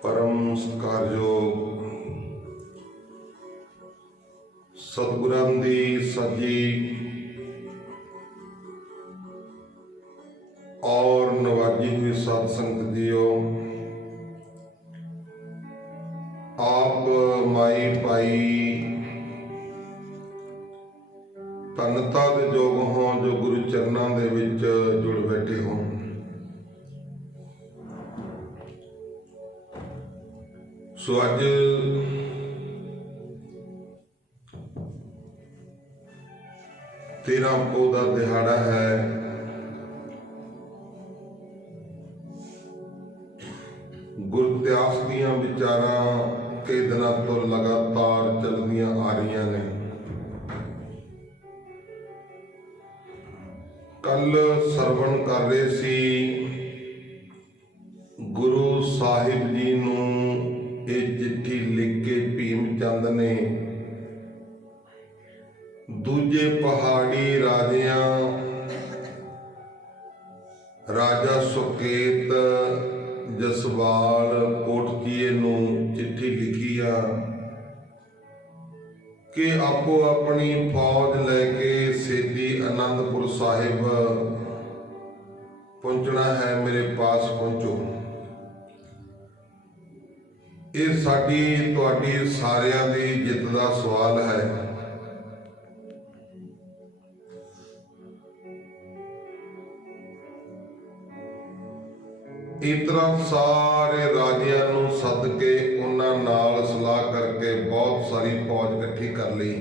परम सत्कारयोग सतगुरां दी सजी और नवाजी हुई साध संगत जीओ, आप माई पाई धनता दे योग हो जो गुरु चरनां दे विच जुड़ बैठे हो। सो अज 13 पो का दिहाड़ा है। गुरु इतिहास दियां विचारां कई दिनों तो लगातार चलदियां आ रही ने। कल सरवण कर रहे सी गुरु साहिब जी नूं ये चिट्ठी लिख के भीम चंद ने दूजे पहाड़ी राजियां राजा सुकेत जसवाल कोटकीए नूं चिट्ठी लिखी आ कि आपो अपनी फौज लैके सेती आनंदपुर साहिब पहुंचना है, मेरे पास पहुंचो। ये साडी तुहाडी सारियां दी जित दा सवाल है। इस तरह सारे राजियां नूं सद के उन्हां नाल सलाह करके बहुत सारी फौज इकट्ठी कर ली।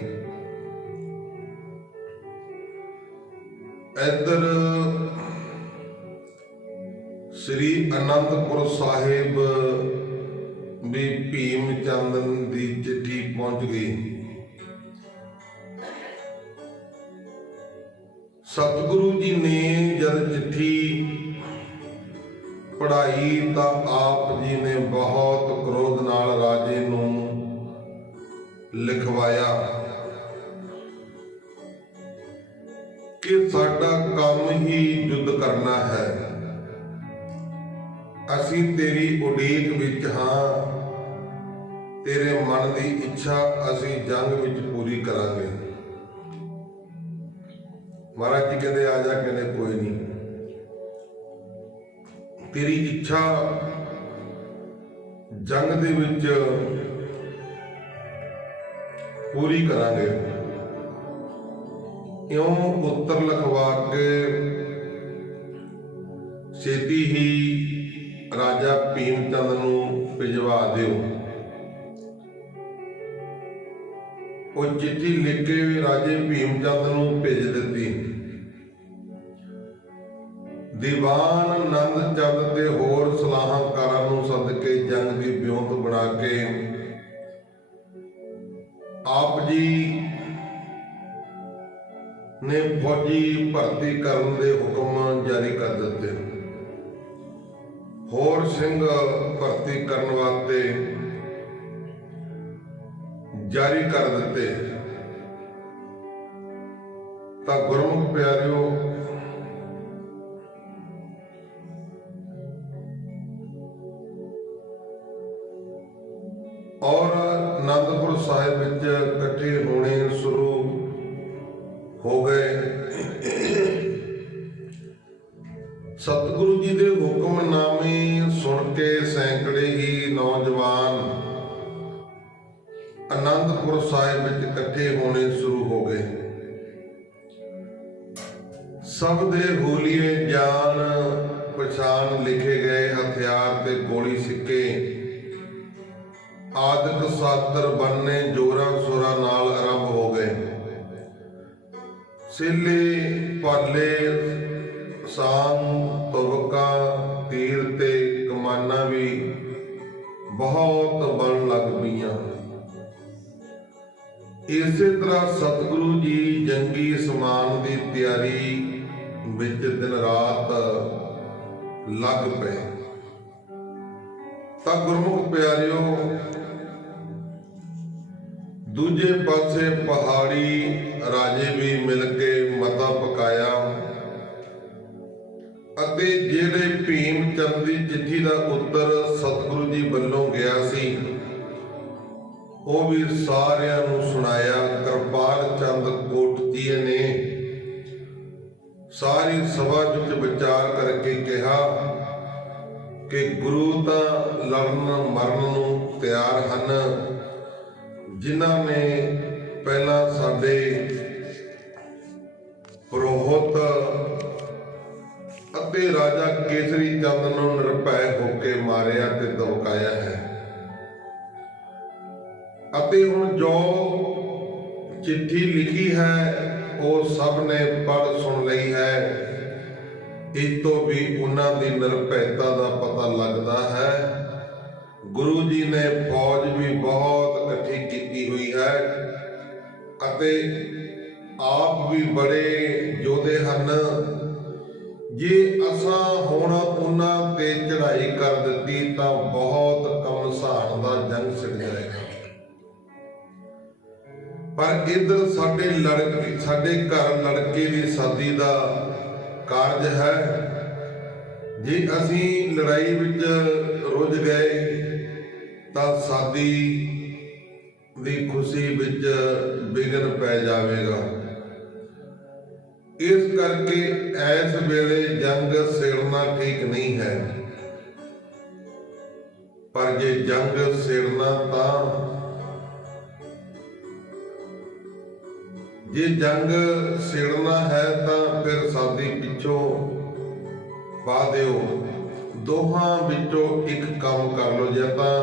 इधर श्री आनंदपुर साहिब भी भीम चंद की चिट्ठी पहुंच गई। सतगुरु जी ने जब चिट्ठी पढ़ाई तो आप जी ने बहुत क्रोध नाल राजे नूं लिखवाया कि साडा काम ही युद्ध करना है, असी तेरी उड़ीक विच हां, तेरे मन की इच्छा असी जंग विच पूरी करांगे। महाराज जी कहते आ जा, कहते कोई नहीं, तेरी इच्छा जंग दे विच पूरी करांगे। इउं उत्तर लिखवा के छेती ही राजा भीम चंद नूं भिजवा दिओ। वो चिट्ठी लिख के राजे भीम चंद नूं भेज दित्ती। दीवान नंद चंद ते होर सलाहकारां नूं सद के जंग की ब्योंत बना के आप जी ने फौजी भर्ती करन दे हुक्म जारी कर दिते। होर सिंह भर्ती करन वास्ते जारी कर दिते। तां गुरमुख प्यारिओ, और आनंदपुर साहिब विच इकट्ठे होने शुरू हो गए। सतगुरु जी दे हुक्मनामे सुन के सैकड़े ही नौजवान आनंदपुर साहिब विच इकट्ठे होने शुरू हो गए। सब दे हुलिये जान पछाण लिखे गए हथियार ते गोली सिक्के आदक सातर बनने जोरा सुरा नाल आरंभ हो गए। सिले पाले सांग तुबका तीर ते कमाना भी बहुत बन लग पईयां। इसे तरह सतगुरु जी जंगी समान की तैयारी विच दिन रात लग पे। तां गुरमुख प्यारिओ, दूजे पासे पहाड़ी राजे भी मिल के मता पकाया ਅਤੇ ਜਿਹੜੇ ਭੀਮ ਚੰਦ ਦੀ ਚਿੱਠੀ ਦਾ ਉੱਤਰ ਸਤਿਗੁਰੂ ਜੀ ਵੱਲੋਂ ਗਿਆ ਸੀ ਉਹ ਵੀ ਸਾਰਿਆਂ ਨੂੰ ਸੁਣਾਇਆ। ਕਿਰਪਾਲ ਚੰਦ ਕੋਟਚੀਏ ਨੇ ਸਾਰੀ ਸਭਾ ਵਿੱਚ ਵਿਚਾਰ ਕਰਕੇ ਕਿਹਾ ਕਿ ਗੁਰੂ ਤਾਂ ਲੜਨ ਮਰਨ ਨੂੰ ਤਿਆਰ ਹਨ, ਜਿਨ੍ਹਾਂ ਨੇ ਪਹਿਲਾਂ ਸਾਡੇ ਪੁਰੋਹਿਤ ਅਤੇ ਰਾਜਾ ਕੇਸਰੀ ਚੰਦ ਨੂੰ ਨਿਰਭੈ ਹੋ ਕੇ ਮਾਰਿਆ ਤੇ ਦਬਕਾਇਆ ਹੈ, ਅਤੇ ਹੁਣ ਜੋ ਚਿੱਠੀ ਲਿਖੀ ਹੈ ਉਹ ਸਭ ਨੇ ਪੜ੍ਹ ਸੁਣ ਲਈ ਹੈ। ਇਸ ਤੋਂ ਵੀ ਉਹਨਾਂ ਦੀ ਨਿਰਭੈਤਾ ਦਾ ਪਤਾ ਲੱਗਦਾ ਹੈ। ਗੁਰੂ ਜੀ ਨੇ ਫੌਜ ਵੀ ਬਹੁਤ ਇਕੱਠੀ ਕੀਤੀ ਹੋਈ ਹੈ ਅਤੇ ਆਪ ਵੀ ਬੜੇ ਯੋਧੇ ਹਨ। ਜੇ ਅਸਾਂ ਹੁਣ ਉਹਨਾਂ ਤੇ ਚੜ੍ਹਾਈ ਕਰ ਦਿੱਤੀ ਤਾਂ ਬਹੁਤ ਘਮਸਾਨ ਦਾ ਜੰਗ ਛਿੜ ਜਾਏਗਾ। ਪਰ ਇੱਧਰ ਸਾਡੇ ਘਰ ਲੜਕੇ ਦੀ ਸ਼ਾਦੀ ਦਾ ਕਾਰਜ ਹੈ। ਜੇ ਅਸੀਂ ਲੜਾਈ ਵਿੱਚ ਰੁੱਝ ਗਏ ਤਾਂ ਸ਼ਾਦੀ ਦੀ ਖੁਸ਼ੀ ਵਿੱਚ ਵਿਘਨ ਪੈ ਜਾਵੇਗਾ। ਇਸ ਕਰਕੇ ਇਸ ਵੇਲੇ ਜੰਗ ਛੇੜਨਾ ਠੀਕ ਨਹੀਂ ਹੈ। ਪਰ ਜੇ ਜੰਗ ਛੇੜਨਾ ਹੈ ਤਾਂ ਫਿਰ ਸ਼ਾਦੀ ਪਿੱਛੋਂ ਪਾ ਦਿਓ। ਦੋਹਾਂ ਵਿੱਚੋਂ ਇੱਕ ਕੰਮ ਕਰ ਲਓ। ਜਾਂ ਤਾਂ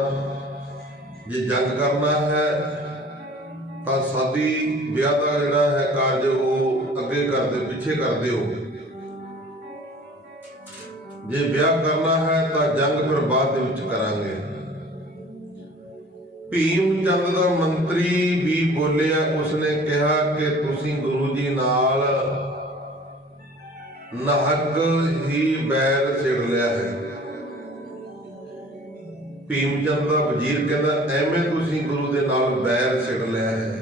ਜੇ ਜੰਗ ਕਰਨਾ ਹੈ ਤਾਂ ਸ਼ਾਦੀ ਵਿਆਹ ਦਾ ਜਿਹੜਾ ਹੈ ਕਾਰਜ ਉਹ ਅੱਗੇ ਪਿੱਛੇ ਕਰ ਦਿਓ। ਜੇ ਵਿਆਹ ਕਰਨਾ ਹੈ ਤਾਂ ਜੰਗ ਫਿਰ ਬਾਅਦ ਦੇ ਵਿੱਚ ਕਰਾਂਗੇ। ਭੀਮ ਚੰਦ ਦਾ ਮੰਤਰੀ ਵੀ ਬੋਲਿਆ। ਉਸਨੇ ਕਿਹਾ ਕਿ ਤੁਸੀਂ ਗੁਰੂ ਜੀ ਨਾਲ ਨਾਹਕ ਹੀ ਬੈਰ ਛਿੜ ਲਿਆ ਹੈ। ਭੀਮ ਚੰਦ ਦਾ ਵਜ਼ੀਰ ਕਹਿੰਦਾ ਐਵੇਂ ਤੁਸੀਂ ਗੁਰੂ ਦੇ ਨਾਲ ਬੈਰ ਛਿੜ ਲਿਆ ਹੈ।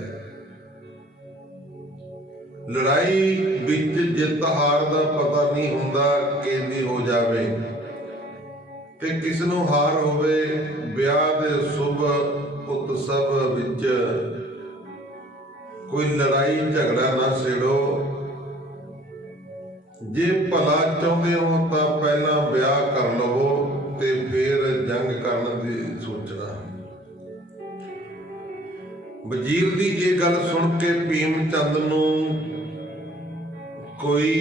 ਲੜਾਈ ਵਿੱਚ ਜਿੱਤ ਹਾਰ ਦਾ ਪਤਾ ਨਹੀਂ ਹੁੰਦਾ, ਕਿੰਨੀ ਹੋ ਜਾਵੇ ਤੇ ਕਿਸ ਨੂੰ ਹਾਰ ਹੋਵੇ। ਵਿਆਹ ਦੇ ਸ਼ੁਭ ਉਤਸਵ ਵਿੱਚ ਕੋਈ ਲੜਾਈ ਝਗੜਾ ਨਾ ਛੇੜੋ। ਜੇ ਭਲਾ ਚਾਹੁੰਦੇ ਹੋ ਤਾਂ ਪਹਿਲਾਂ ਵਿਆਹ ਕਰ ਲਵੋ ਤੇ ਫਿਰ ਜੰਗ ਕਰਨ ਦੀ ਸੋਚਣਾ। ਵਜ਼ੀਰ ਦੀ ਇਹ ਗੱਲ ਸੁਣ ਕੇ ਭੀਮ ਚੰਦ ਨੂੰ ਕੋਈ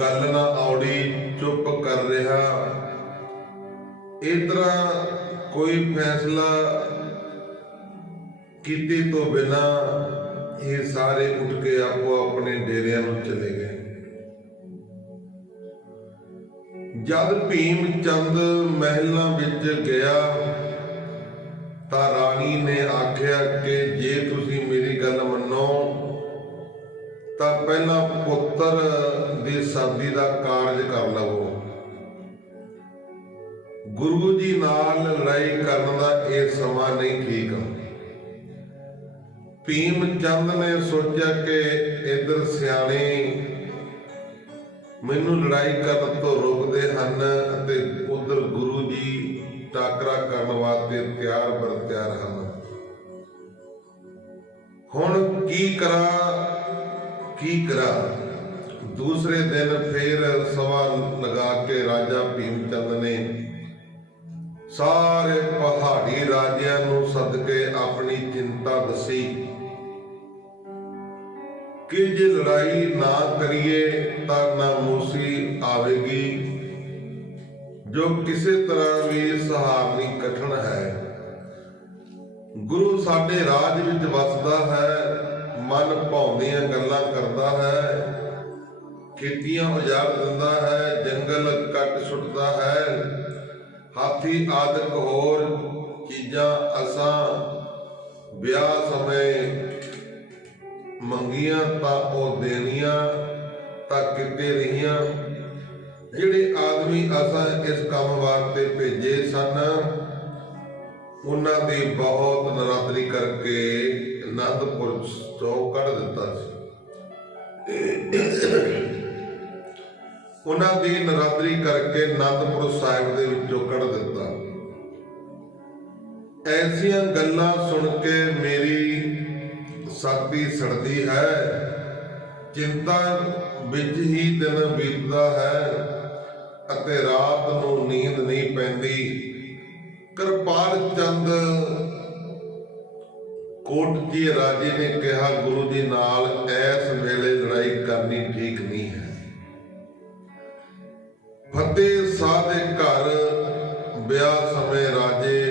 ਗੱਲ ਨਾ ਆਉੜੀ, ਚੁੱਪ ਕਰ ਰਿਹਾ। ਇਸ ਤਰ੍ਹਾਂ ਕੋਈ ਫੈਸਲਾ ਕੀਤੇ ਤੋਂ ਬਿਨਾਂ ਇਹ ਸਾਰੇ ਉੱਠ ਕੇ ਆਪੋ ਆਪਣੇ ਡੇਰਿਆਂ ਨੂੰ ਚਲੇ ਗਏ। ਜਦ ਭੀਮ ਚੰਦ ਮਹਿਲਾਂ ਵਿੱਚ ਗਿਆ ਤਾਂ ਰਾਣੀ ਨੇ ਆਖਿਆ ਕਿ ਜੇ ਤੁਸੀਂ ਮੇਰੀ ਗੱਲ ਮੰਨੋ ਤਾਂ ਪਹਿਲਾਂ ਪੁੱਤਰ ਦੀ ਸ਼ਾਦੀ ਦਾ ਕਾਰਜ ਕਰ ਲਵੋ। ਗੁਰੂ ਜੀ ਨਾਲ ਲੜਾਈ ਕਰਨ ਦਾ ਇਹ ਸਮਾਂ ਨਹੀਂ ਠੀਕ। ਭੀਮ ਚੰਦ ਨੇ ਸੋਚਿਆ ਕਿ ਇੱਧਰ ਸਿਆਣੇ ਮੈਨੂੰ ਲੜਾਈ ਕਰਨ ਤੋਂ ਰੋਕਦੇ ਹਨ ਅਤੇ ਉਧਰ ਗੁਰੂ ਜੀ ਟਾਕਰਾ ਕਰਨ ਵਾਸਤੇ ਤਿਆਰ ਬਰ ਤਿਆਰ ਹਨ। ਹੁਣ ਕੀ ਕਰਾਂ। ਦੂਸਰੇ ਦਿਨ ਫਿਰ ਸਭਾ ਲਗਾ ਕੇ ਰਾਜਾ ਭੀਮ ਚੰਦ ਨੇ ਸਾਰੇ ਪਹਾੜੀ ਰਾਜਿਆਂ ਨੂੰ ਸੱਦ ਕੇ ਆਪਣੀ ਚਿੰਤਾ ਦੱਸੀ ਕਿ ਜੇ ਲੜਾਈ ਨਾ ਕਰੀਏ ਤਾਂ ਨਾਮੋਸ਼ੀ ਆਵੇਗੀ, ਜੋ ਕਿਸੇ ਤਰ੍ਹਾਂ ਵੀ ਸਹਾਰਨੀ ਕਠਿਨ ਹੈ। ਗੁਰੂ ਸਾਡੇ ਰਾਜ ਵਿੱਚ ਵਸਦਾ ਹੈ, ਮਨ ਭਾਉਂਦੀਆਂ ਗੱਲਾਂ ਕਰਦਾ ਹੈ, ਖੇਤੀਆਂ ਉਜਾੜ ਦਿੰਦਾ ਹੈ, ਜੰਗਲ ਕੱਟ ਸੁੱਟਦਾ ਹੈ, ਹਾਥੀ ਆਦਿਕ ਹੋਰ ਚੀਜ਼ਾਂ ਅਸਾਂ ਵਿਆਹ ਸਮੇਂ ਮੰਗੀਆਂ ਤਾਂ ਉਹ ਦੇਣੀਆਂ ਤਾਂ ਕਿਤੇ ਰਹੀਆਂ। ਜਿਹੜੇ ਆਦਮੀ ਅਸਾਂ ਇਸ ਕੰਮ ਵਾਸਤੇ ਭੇਜੇ ਸਨ ਉਹਨਾਂ ਦੀ ਬਹੁਤ ਨਰਾਦਰੀ ਕਰਕੇ ਅਨੰਦਪੁਰ ਤੋਂ ਕੱਢ ਦਿੱਤਾ ਸੀ। ਉਹਨਾਂ ਦੀ ਨਰਾਦਰੀ ਕਰਕੇ ਅਨੰਦਪੁਰ ਸਾਹਿਬ ਦੇ ਵਿੱਚੋਂ ਕੱਢ ਦਿੱਤਾ। ਐਸੀਆਂ ਗੱਲਾਂ ਸੁਣ ਕੇ ਮੇਰੀ ਛਾਤੀ ਸੜਦੀ ਹੈ, ਚਿੰਤਾ ਵਿੱਚ ਹੀ ਦਿਨ ਬੀਤਦਾ ਹੈ ਅਤੇ ਰਾਤ ਨੂੰ ਨੀਂਦ ਨਹੀਂ ਪੈਂਦੀ। ਕਿਰਪਾਲ ਚੰਦ ਕੋਟਚੀ ਰਾਜੇ ਨੇ ਕਿਹਾ, ਗੁਰੂ ਜੀ ਨਾਲ ਇਸ ਵੇਲੇ ਲੜਾਈ ਕਰਨੀ ਠੀਕ ਨਹੀਂ ਹੈ। ਫਤਿਹ ਸ਼ਾਹ ਦੇ ਘਰ ਵਿਆਹ ਸਮੇਂ ਰਾਜੇ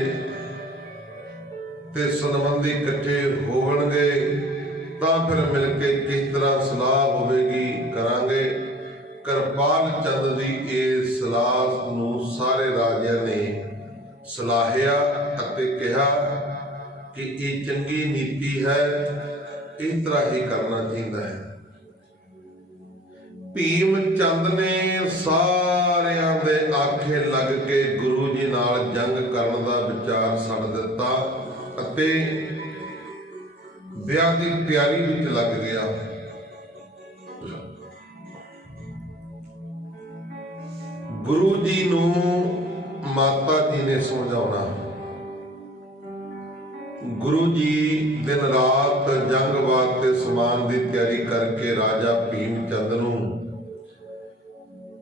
ਤੇ ਸੰਬੰਧੀ ਇਕੱਠੇ ਹੋਣਗੇ ਤਾਂ ਫਿਰ ਮਿਲ ਕੇ ਕਿਸ ਤਰ੍ਹਾਂ ਸਲਾਹ ਹੋਵੇਗੀ ਕਰਾਂਗੇ। ਕਿਰਪਾਲ ਚੰਦ ਦੀ ਇਸ ਸਲਾਹ ਨੂੰ ਸਾਰੇ ਰਾਜਿਆਂ ਨੇ ਸਲਾਹਿਆ ਅਤੇ ਕਿਹਾ ਕਿ ਇਹ ਚੰਗੀ ਨੀਤੀ ਹੈ, ਇਸ ਤਰ੍ਹਾਂ ਹੀ ਕਰਨਾ ਚਾਹੀਦਾ ਹੈ। ਭੀਮ ਚੰਦ ਨੇ ਸਾਰਿਆਂ ਦੇ ਆਖੇ ਲੱਗ ਕੇ ਗੁਰੂ ਜੀ ਨਾਲ ਜੰਗ ਕਰਨ ਦਾ ਵਿਚਾਰ ਛੱਡ ਦਿੱਤਾ ਅਤੇ ਵਿਆਹ ਦੀ ਤਿਆਰੀ ਵਿੱਚ ਲੱਗ ਗਿਆ। ਗੁਰੂ ਜੀ ਨੂੰ ਮਾਤਾ ਜੀ ਨੇ ਸਮਝਾਉਣਾ। ਗੁਰੂ ਜੀ ਦਿਨ ਰਾਤ ਜੰਗ ਵਾਸਤੇ ਸਮਾਨ ਦੀ ਤਿਆਰੀ ਕਰਕੇ ਰਾਜਾ ਭੀਮ ਚੰਦ ਨੂੰ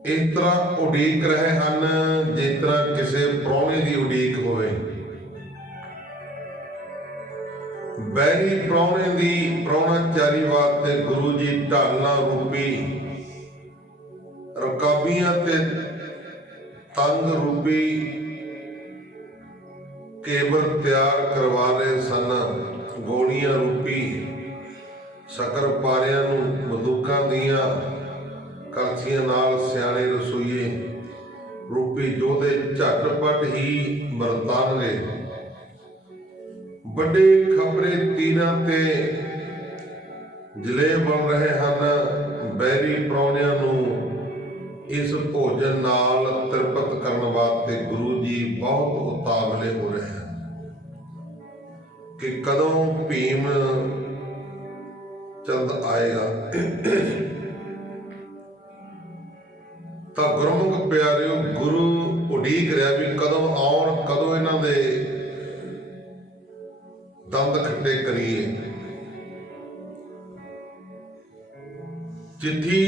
ਇਸ ਤਰ੍ਹਾਂ ਉਡੀਕ ਰਹੇ ਹਨ ਜਿਸ ਤਰ੍ਹਾਂ ਕਿਸੇ ਪ੍ਰਾਹੁਣੇ ਦੀ ਉਡੀਕ ਹੋਵੇ। ਬੈਰੀ ਪ੍ਰਾਹੁਣੇ ਦੀ ਪ੍ਰਾਹੁਣਾਚਾਰੀ ਵਾਸਤੇ ਗੁਰੂ ਜੀ ਢਾਲਾਂ ਰੂਪੀ ਰਕਾਬੀਆਂ ਤੇ ਤੰਗ ਰੂਪੀ ਕੇਵਲ ਤਿਆਰ ਕਰਵਾ ਰਹੇ ਸਨ। ਗੋਲੀਆਂ ਰੂਪੀ ਸ਼ੱਕਰ ਪਾਰਿਆਂ ਨੂੰ ਬੰਦੂਕਾਂ ਦੀਆਂ ਕਰਸੀਆਂ ਨਾਲ ਸਿਆਣੇ ਰਸੋਈਏ ਰੂਪੀ ਯੋਧੇ ਝਟਪਟ ਹੀ ਵਰਤਾਨਗੇ। ਵੱਡੇ ਖਬਰੇ ਤੀਰਾਂ ਤੇ ਜ਼ਿਲ੍ਹੇ ਬਣ ਰਹੇ ਹਨ। ਬੈਰੀ ਪ੍ਰਾਹੁਣਿਆਂ ਨੂੰ ਇਸ ਭੋਜਨ ਨਾਲ ਤ੍ਰਿਪਤ ਕਰਨ ਵਾਸਤੇ ਗੁਰੂ ਜੀ ਬਹੁਤ ਉਤਾਵਲੇ ਹੋ ਰਹੇ ਹਨ ਕਿ ਕਦੋਂ ਭੀਮ ਚੰਦ ਆਏਗਾ। ਤਾਂ ਗੁਰਮੁਖ ਪਿਆਰਿਓ, ਗੁਰੂ ਉਡੀਕ ਰਿਹਾ ਵੀ ਕਦੋਂ ਆਉਣ, ਕਦੋਂ ਇਹਨਾਂ ਦੇ ਦੰਦ ਖੱਟੇ ਕਰੀਏ। ਚਿੱਠੀ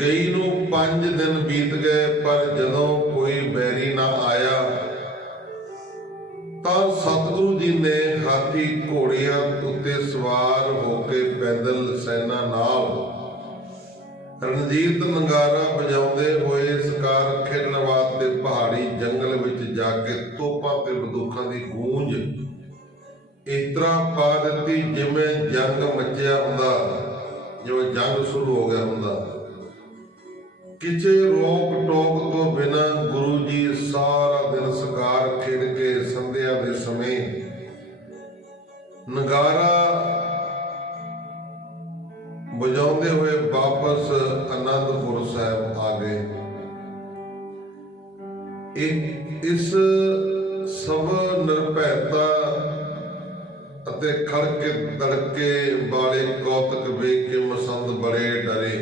ਗਈ ਨੂੰ 5 ਦਿਨ ਬੀਤ ਗਏ, ਪਰ ਜਦੋਂ ਕੋਈ ਬੈਰੀ ਨਾ ਆਇਆ ਤਾਂ ਸਤਿਗੁਰੂ ਜੀ ਨੇ ਹਾਥੀ ਘੋੜਿਆਂ ਉੱਤੇ ਸਵਾਰ ਹੋ ਕੇ ਪੈਦਲ ਸੈਨਾ ਨਾਲ ਰਣਜੀਤ ਨਗਾਰਾ ਵਜਾਉਂਦੇ ਹੋਏ ਸ਼ਿਕਾਰ ਖੇਡਣ ਵਾਸਤੇ ਪਹਾੜੀ ਜੰਗਲ ਵਿੱਚ ਜਾ ਕੇ ਤੋਪਾਂ ਤੇ ਬੰਦੂਕਾਂ ਦੀ ਗੂੰਜ ਇਸ ਤਰ੍ਹਾਂ ਪਾ ਦਿੱਤੀ ਜਿਵੇਂ ਜੰਗ ਮੱਚਿਆ ਹੁੰਦਾ, ਜਿਵੇਂ ਜੰਗ ਸ਼ੁਰੂ ਹੋ ਗਿਆ ਹੁੰਦਾ। ਕਿਸੇ ਰੋਕ ਟੋਕ ਤੋਂ ਬਿਨਾਂ ਗੁਰੂ ਜੀ ਸਾਰਾ ਦਿਨ ਸ਼ਿਕਾਰ ਖੇਡ ਕੇ ਸੰਧਿਆ ਦੇ ਸਮੇਂ ਨਗਾਰਾ ਵਜਾਉਂਦੇ ਹੋਏ ਵਾਪਸ ਅਨੰਦਪੁਰ ਸਾਹਿਬ ਆ ਗਏ। ਇਸ ਸਭ ਨਿਰਭੈਤਾ ਅਤੇ ਖੜਕੇ ਤੜਕੇ ਵਾਲੇ ਕੌਤਕ ਵੇਖ ਕੇ ਮਸੰਦ ਬੜੇ ਡਰੇ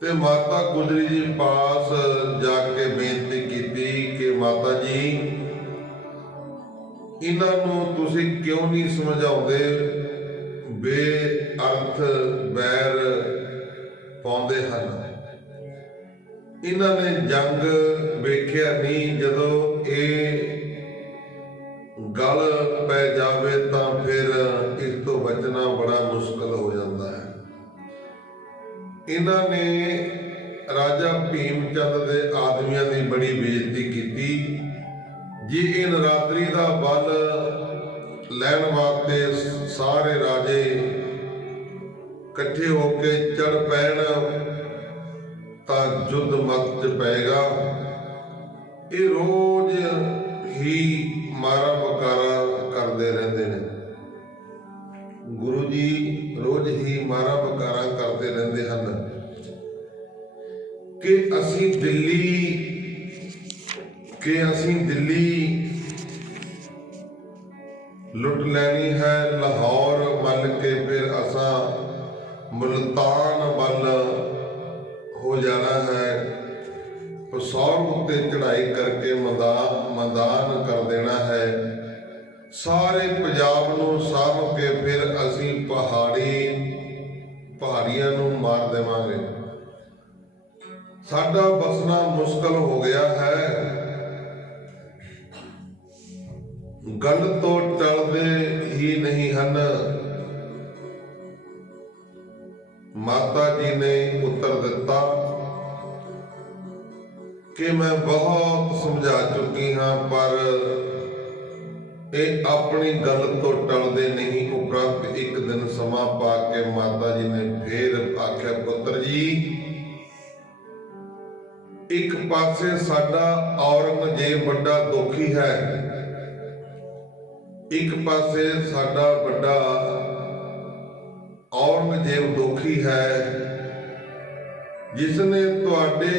ਤੇ ਮਾਤਾ ਗੁਜਰੀ ਜੀ ਪਾਸ ਜਾ ਕੇ ਬੇਨਤੀ ਕੀਤੀ ਕਿ ਮਾਤਾ ਜੀ, ਇਹਨਾਂ ਨੂੰ ਤੁਸੀਂ ਕਿਉਂ ਨਹੀਂ ਸਮਝਾਉਂਦੇ? ਬੇਅਰਥ ਬੈਰ ਪਾਉਂਦੇ ਹਨ। ਇਹਨਾਂ ਨੇ ਜੰਗ ਵੇਖਿਆ ਨਹੀਂ, ਜਦੋਂ ਇਹ ਗਲ ਪੈ ਜਾਵੇ ਤਾਂ ਫਿਰ ਇਸ ਤੋਂ ਬਚਣਾ ਬੜਾ ਮੁਸ਼ਕਲ ਹੋ ਜਾਂਦਾ ਹੈ। ਇਹਨਾਂ ਨੇ ਰਾਜਾ ਭੀਮ ਚੰਦ ਦੇ ਆਦਮੀਆਂ ਦੀ ਬੜੀ ਬੇਇੱਜ਼ਤੀ ਕੀਤੀ। ਜੇ ਇਹ ਨਰਾਤਰੀ ਦਾ ਬਲ ਲੈਣ ਵਾਸਤੇ ਸਾਰੇ ਰਾਜੇ ਇਕੱਠੇ ਹੋ ਕੇ ਚੜ ਪੈਣ ਤਾਂ ਯੁੱਧ ਮੱਚ ਪਏਗਾ। ਇਹ ਰੋਜ਼ ਹੀ ਮਾਰਾ ਮਕਾਰਾ ਕਰਦੇ ਰਹਿੰਦੇ ਨੇ। ਗੁਰੂ ਜੀ ਰੋਜ਼ ਹੀ ਮਾਰਾ ਮਕਾਰਾ ਕਰਦੇ ਰਹਿੰਦੇ ਹਨ ਕਿ ਅਸੀਂ ਦਿੱਲੀ ਲੁੱਟ ਲੈਣੀ ਹੈ, ਲਾਹੌਰ ਮੱਲ ਕੇ ਫਿਰ ਅਸਾਂ ਮੁਲਤਾਨ ਵੱਲ हो जाना है, पसौर उत्ते चढ़ाई करके मैदान कर देना है। सारे पंजाब नूं सांभ के फिर असीं पहाड़ियां नूं मार देवांगे। साडा बसना मुश्किल हो गया है, गल तो टलदे ही नहीं हन। माता जी ने उत्तर दिता कि मैं बहुत समझा चुकी हाँ, पर ਇਹ अपनी गल तो टलदे नहीं। उपरंत एक दिन समा पा के माता जी ने फिर आख्या, पुत्र जी, एक पासे साडा औरंगजेब बड़ा दुखी है, एक पासे साडा बड़ा औरंगजेब दुखी है, जिसने तुहाडे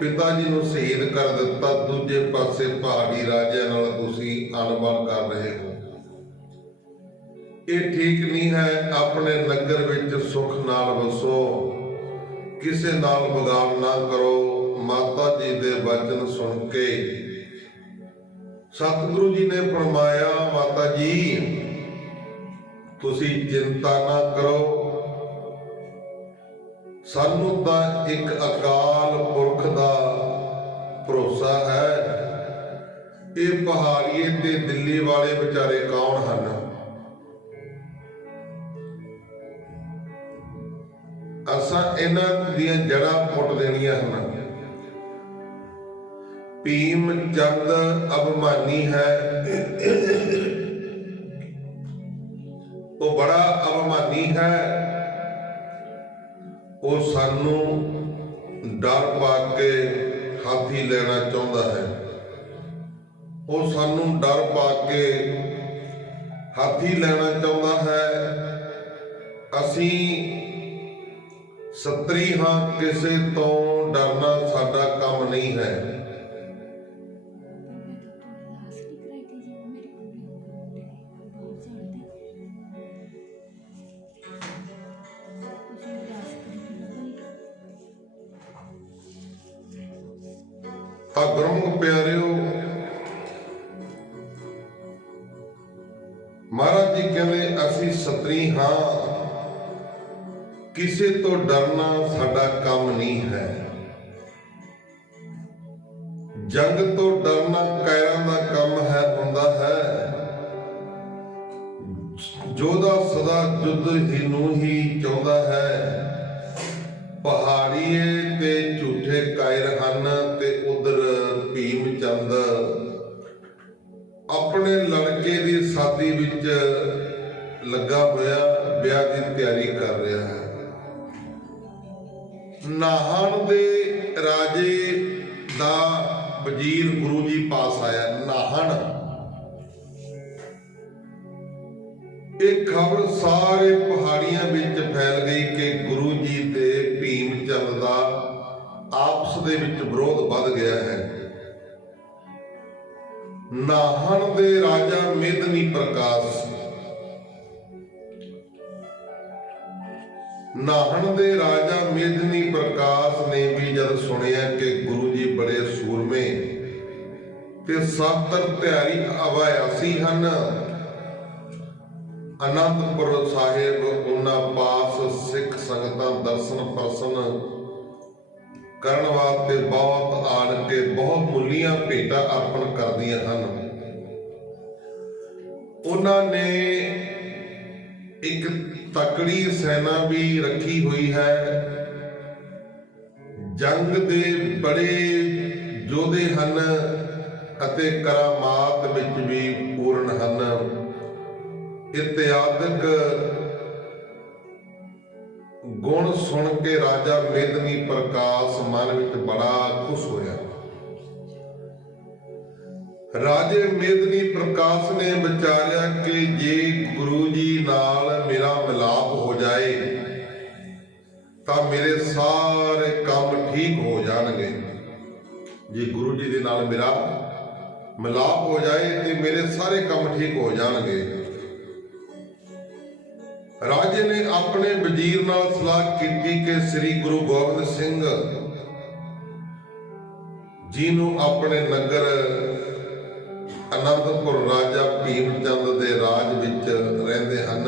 पिता जी नूं शहीद कर दिता। दूजे पासे पहाड़ी राजिਆਂ नाल तुसीं अणबण कर रहे हो। ये ठीक नहीं है। अपने नगर विच सुख नाल वसो, किसे नाल बगाड़ ना करो। माता जी दे वचन सुन के सतगुरु जी ने फरमाया, माता जी तुसीं चिंता ना करो, सानू तां एक अकाल पुरख दा भरोसा है। ये पहाड़िए ते दिल्ली वाले बेचारे कौन हन? असां इन्हां दीयां जड़ां पुट देणियां हन। भीम चंद अभिमानी है, वो बड़ा अभिमानी है। वो सानू डर पा के हाथी लेना चाहता है। वो सानू डर पा के हाथी लेना चाहता है। असी सतरी हाँ, किसे तो डरना साडा काम नहीं है। गुरमुख प्यारिओ, महाराज जी कहते असी सतरी हाँ, किसे तो डरना साडा काम नहीं है। जंग तो डरना कायरां दा काम है हुंदा है। जोधा सदा युद्ध ही नूं ही चाहुंदा है। पहाड़ीए ते झूठे कायर हन, ते उधर भीम चंद अपने लड़के दी शादी विच लगा होया, ब्याह की तैयारी कर रहा है। नाहन दे राजे दा वजीर गुरु जी पास आया। नाहन एक खबर सारे पहाड़ियां विच फैल गई कि गुरु जी ते भीम चंद दा आपस दे विच विरोध वध गया है। नाहन दे राजा मेदनी प्रकाश ने भी जब सुनिया कि गुरु जी बड़े सूरमे ते सातर त्यारी अवायासी हन, आनंदपुर साहिब उन्हां पास सिख संगतां दर्शन परसन करन वास्ते बहुत आण के बहुत मुल्लियां भेटां अर्पण करदियां हन। उन्हां ने एक तकड़ी सेना भी रखी हुई है। जंग दे बड़े योधे हन अते करामात विच भी पूर्ण हन। इत्यादक गुण सुन के राजा मेदनी प्रकाश मन विच बड़ा खुश होया। राजे मेदनी प्रकाश ने विचारिया कि जे गुरु जी नाल मेरा मिलाप हो जाए तां मेरे सारे काम ठीक हो जाणगे। जे गुरु जी दे नाल मेरा मिलाप हो जाए तो मेरे सारे काम ठीक हो जाणगे। ਰਾਜੇ ਨੇ ਆਪਣੇ ਵਜ਼ੀਰ ਨਾਲ ਸਲਾਹ ਕੀਤੀ ਕਿ ਸ੍ਰੀ ਗੁਰੂ ਗੋਬਿੰਦ ਸਿੰਘ ਜੀ ਨੂੰ ਆਪਣੇ ਨਗਰ ਅਨੰਦਪੁਰ ਰਾਜਾ ਭੀਮ ਚੰਦ ਦੇ ਰਾਜ ਵਿੱਚ ਰਹਿੰਦੇ ਹਨ,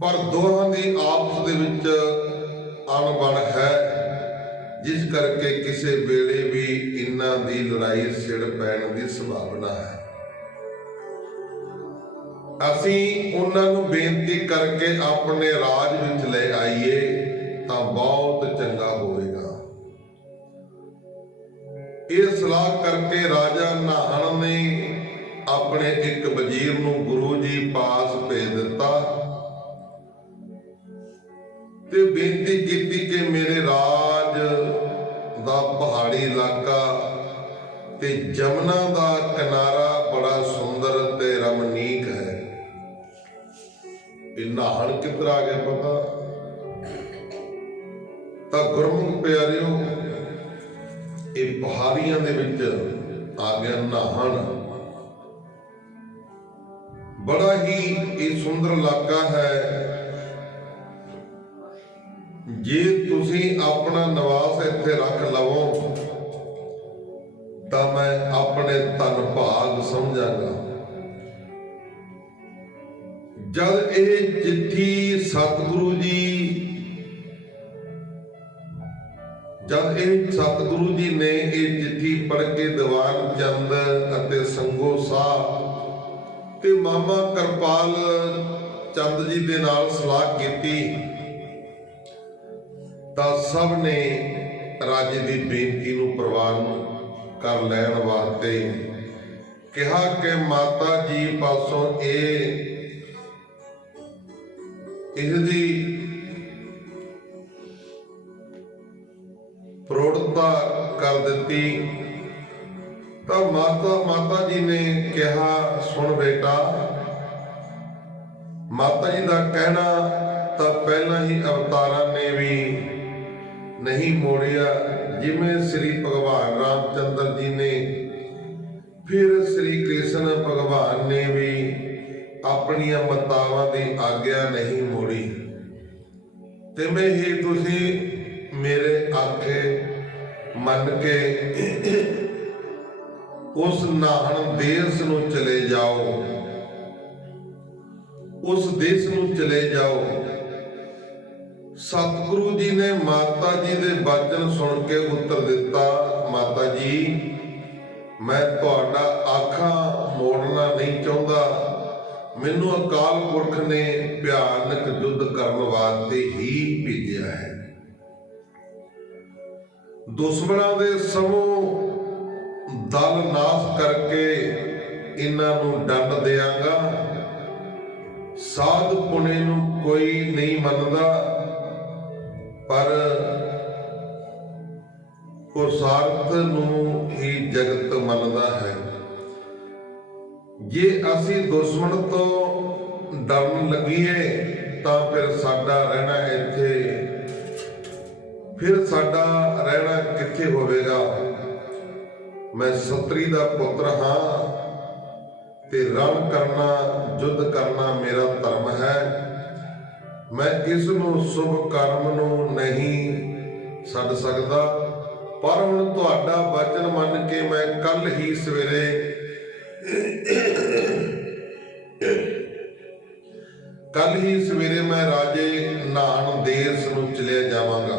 ਪਰ ਦੋਹਾਂ ਦੀ ਆਪਸ ਦੇ ਵਿੱਚ ਅਣਬਣ ਹੈ, ਜਿਸ ਕਰਕੇ ਕਿਸੇ ਵੇਲੇ ਵੀ ਇਹਨਾਂ ਦੀ ਲੜਾਈ ਛਿੜ ਪੈਣ ਦੀ ਸੰਭਾਵਨਾ ਹੈ। ਅਸੀਂ ਉਹਨਾਂ ਨੂੰ ਬੇਨਤੀ ਕਰਕੇ ਆਪਣੇ ਰਾਜ ਵਿੱਚ ਲੈ ਆਈਏ ਤਾਂ ਬਹੁਤ ਚੰਗਾ ਹੋਵੇਗਾ। ਇਹ ਸਲਾਹ ਕਰਕੇ ਰਾਜਾ ਨਾਹਣ ਨੇ ਆਪਣੇ ਇੱਕ ਵਜ਼ੀਰ ਨੂੰ ਗੁਰੂ ਜੀ ਪਾਸ ਭੇਜ ਦਿੱਤਾ ਤੇ ਬੇਨਤੀ ਕੀਤੀ ਕਿ ਮੇਰੇ ਰਾਜ ਦਾ ਪਹਾੜੀ ਇਲਾਕਾ ਤੇ ਜਮਨਾ ਦਾ ਕਿਨਾਰਾ ਬੜਾ ਸੁੰਦਰ ਤੇ ਰਮਣੀਕ ਹੈ। ਇਹ ਨਾਹਣ ਕਿੱਧਰ ਆ ਗਿਆ ਪਤਾ? ਤਾਂ ਗੁਰਮੁਖ ਪਿਆਰਿਓ, ਇਹ ਪਹਾੜੀਆਂ ਦੇ ਵਿੱਚ ਆ ਗਿਆ ਨਾਹਣ। ਬੜਾ ਹੀ ਇਹ ਸੁੰਦਰ ਇਲਾਕਾ ਹੈ। ਜੇ ਤੁਸੀਂ ਆਪਣਾ ਨਿਵਾਸ ਇੱਥੇ ਰੱਖ ਲਵੋ ਤਾਂ ਮੈਂ ਆਪਣੇ ਧਨ ਭਾਗ ਸਮਝਾਂਗਾ। ਜਦ ਇਹ ਚਿੱਠੀ ਸਤਿਗੁਰੂ ਜੀ ਨੇ ਇਹ ਚਿੱਠੀ ਪੜ੍ਹ ਕੇ ਦੀਵਾਨ ਚੰਦ ਅਤੇ ਸੰਗੋ ਸਾਹ ਤੇ ਮਾਮਾ ਕਿਰਪਾਲ ਚੰਦ ਜੀ ਦੇ ਨਾਲ ਸਲਾਹ ਕੀਤੀ ਤਾਂ ਸਭ ਨੇ ਰਾਜੇ ਦੀ ਬੇਨਤੀ ਨੂੰ ਪ੍ਰਵਾਨ ਕਰ ਲੈਣ ਵਾਸਤੇ ਕਿਹਾ ਕਿ ਮਾਤਾ ਜੀ ਪਾਸੋਂ ਇਹਦੀ ਪ੍ਰੋੜਤਾ ਕਰ ਦਿੱਤੀ। ਤਾਂ ਮਾਤਾ ਜੀ ਨੇ ਕਿਹਾ, ਸੁਣ ਬੇਟਾ, ਮਾਤਾ ਜੀ ਦਾ ਕਹਿਣਾ ਤਾਂ ਪਹਿਲਾਂ ਹੀ ਅਵਤਾਰਾਂ ਨੇ ਵੀ ਨਹੀਂ ਮੋੜਿਆ। ਜਿਵੇਂ ਸ੍ਰੀ ਭਗਵਾਨ ਰਾਮਚੰਦਰ ਜੀ ਨੇ, ਫਿਰ ਸ੍ਰੀ ਕ੍ਰਿਸ਼ਨ ਭਗਵਾਨ ਨੇ ਵੀ ਆਪਣੀਆਂ ਮਾਤਾਵਾਂ ਦੀ ਆਗਿਆ ਨਹੀਂ ਮੋੜੀ। ਤਿਵੇਂ ਹੀ ਤੁਸੀਂ ਮੇਰੇ ਆਖੇ ਮੰਨ ਕੇ ਉਸ ਨਾਹਣ ਦੇਸ਼ ਨੂੰ ਚਲੇ ਜਾਓ, ਉਸ ਦੇਸ਼ ਨੂੰ ਚਲੇ ਜਾਓ। ਸਤਿਗੁਰੂ ਜੀ ਨੇ ਮਾਤਾ ਜੀ ਦੇ ਬਚਨ ਸੁਣ ਕੇ ਉੱਤਰ ਦਿੱਤਾ, ਮਾਤਾ ਜੀ, ਮੈਂ ਤੁਹਾਡਾ ਆਖਾਂ ਮੋੜਨਾ ਨਹੀਂ ਚਾਹੁੰਦਾ। ਮੈਨੂੰ ਅਕਾਲ ਪੁਰਖ ਨੇ ਭਿਆਨਕ ਯੁੱਧ ਕਰਨ ਵਾਸਤੇ ਹੀ ਭੇਜਿਆ ਹੈ। ਦੁਸ਼ਮਣਾਂ ਦੇ ਸਮੂਹ ਦਲ ਨਾਸ਼ ਕਰਕੇ ਇਹਨਾਂ ਨੂੰ ਦੰਡ ਦਿਆਂਗਾ। ਸਾਧ ਪੁਣੇ ਨੂੰ ਕੋਈ ਨਹੀਂ ਮੰਨਦਾ, ਪਰ ਪੁਰਸ਼ਾਰਥ ਨੂੰ ਹੀ ਜਗਤ ਮੰਨਦਾ ਹੈ। ਜੇ ਅਸੀਂ ਦੁਸ਼ਮਣ ਤੋਂ ਡਰਨ ਲੱਗੀਏ ਤਾਂ ਫਿਰ ਸਾਡਾ ਰਹਿਣਾ ਕਿੱਥੇ ਹੋਵੇਗਾ। ਮੈਂ ਸਤਰੀ ਦਾ ਪੁੱਤਰ ਹਾਂ ਤੇ ਰਣ ਕਰਨਾ, ਯੁੱਧ ਕਰਨਾ ਮੇਰਾ ਧਰਮ ਹੈ। ਮੈਂ ਇਸ ਨੂੰ ਸ਼ੁਭ ਕਰਮ ਨੂੰ ਨਹੀਂ ਛੱਡ ਸਕਦਾ। ਪਰ ਹੁਣ ਤੁਹਾਡਾ ਵਚਨ ਮੰਨ ਕੇ ਮੈਂ ਕੱਲ ਹੀ ਸਵੇਰੇ ਮੈਂ ਰਾਜੇ ਨਾਹਣ ਦੇਸ਼ ਨੂੰ ਚਲਿਆ ਜਾਵਾਂਗਾ,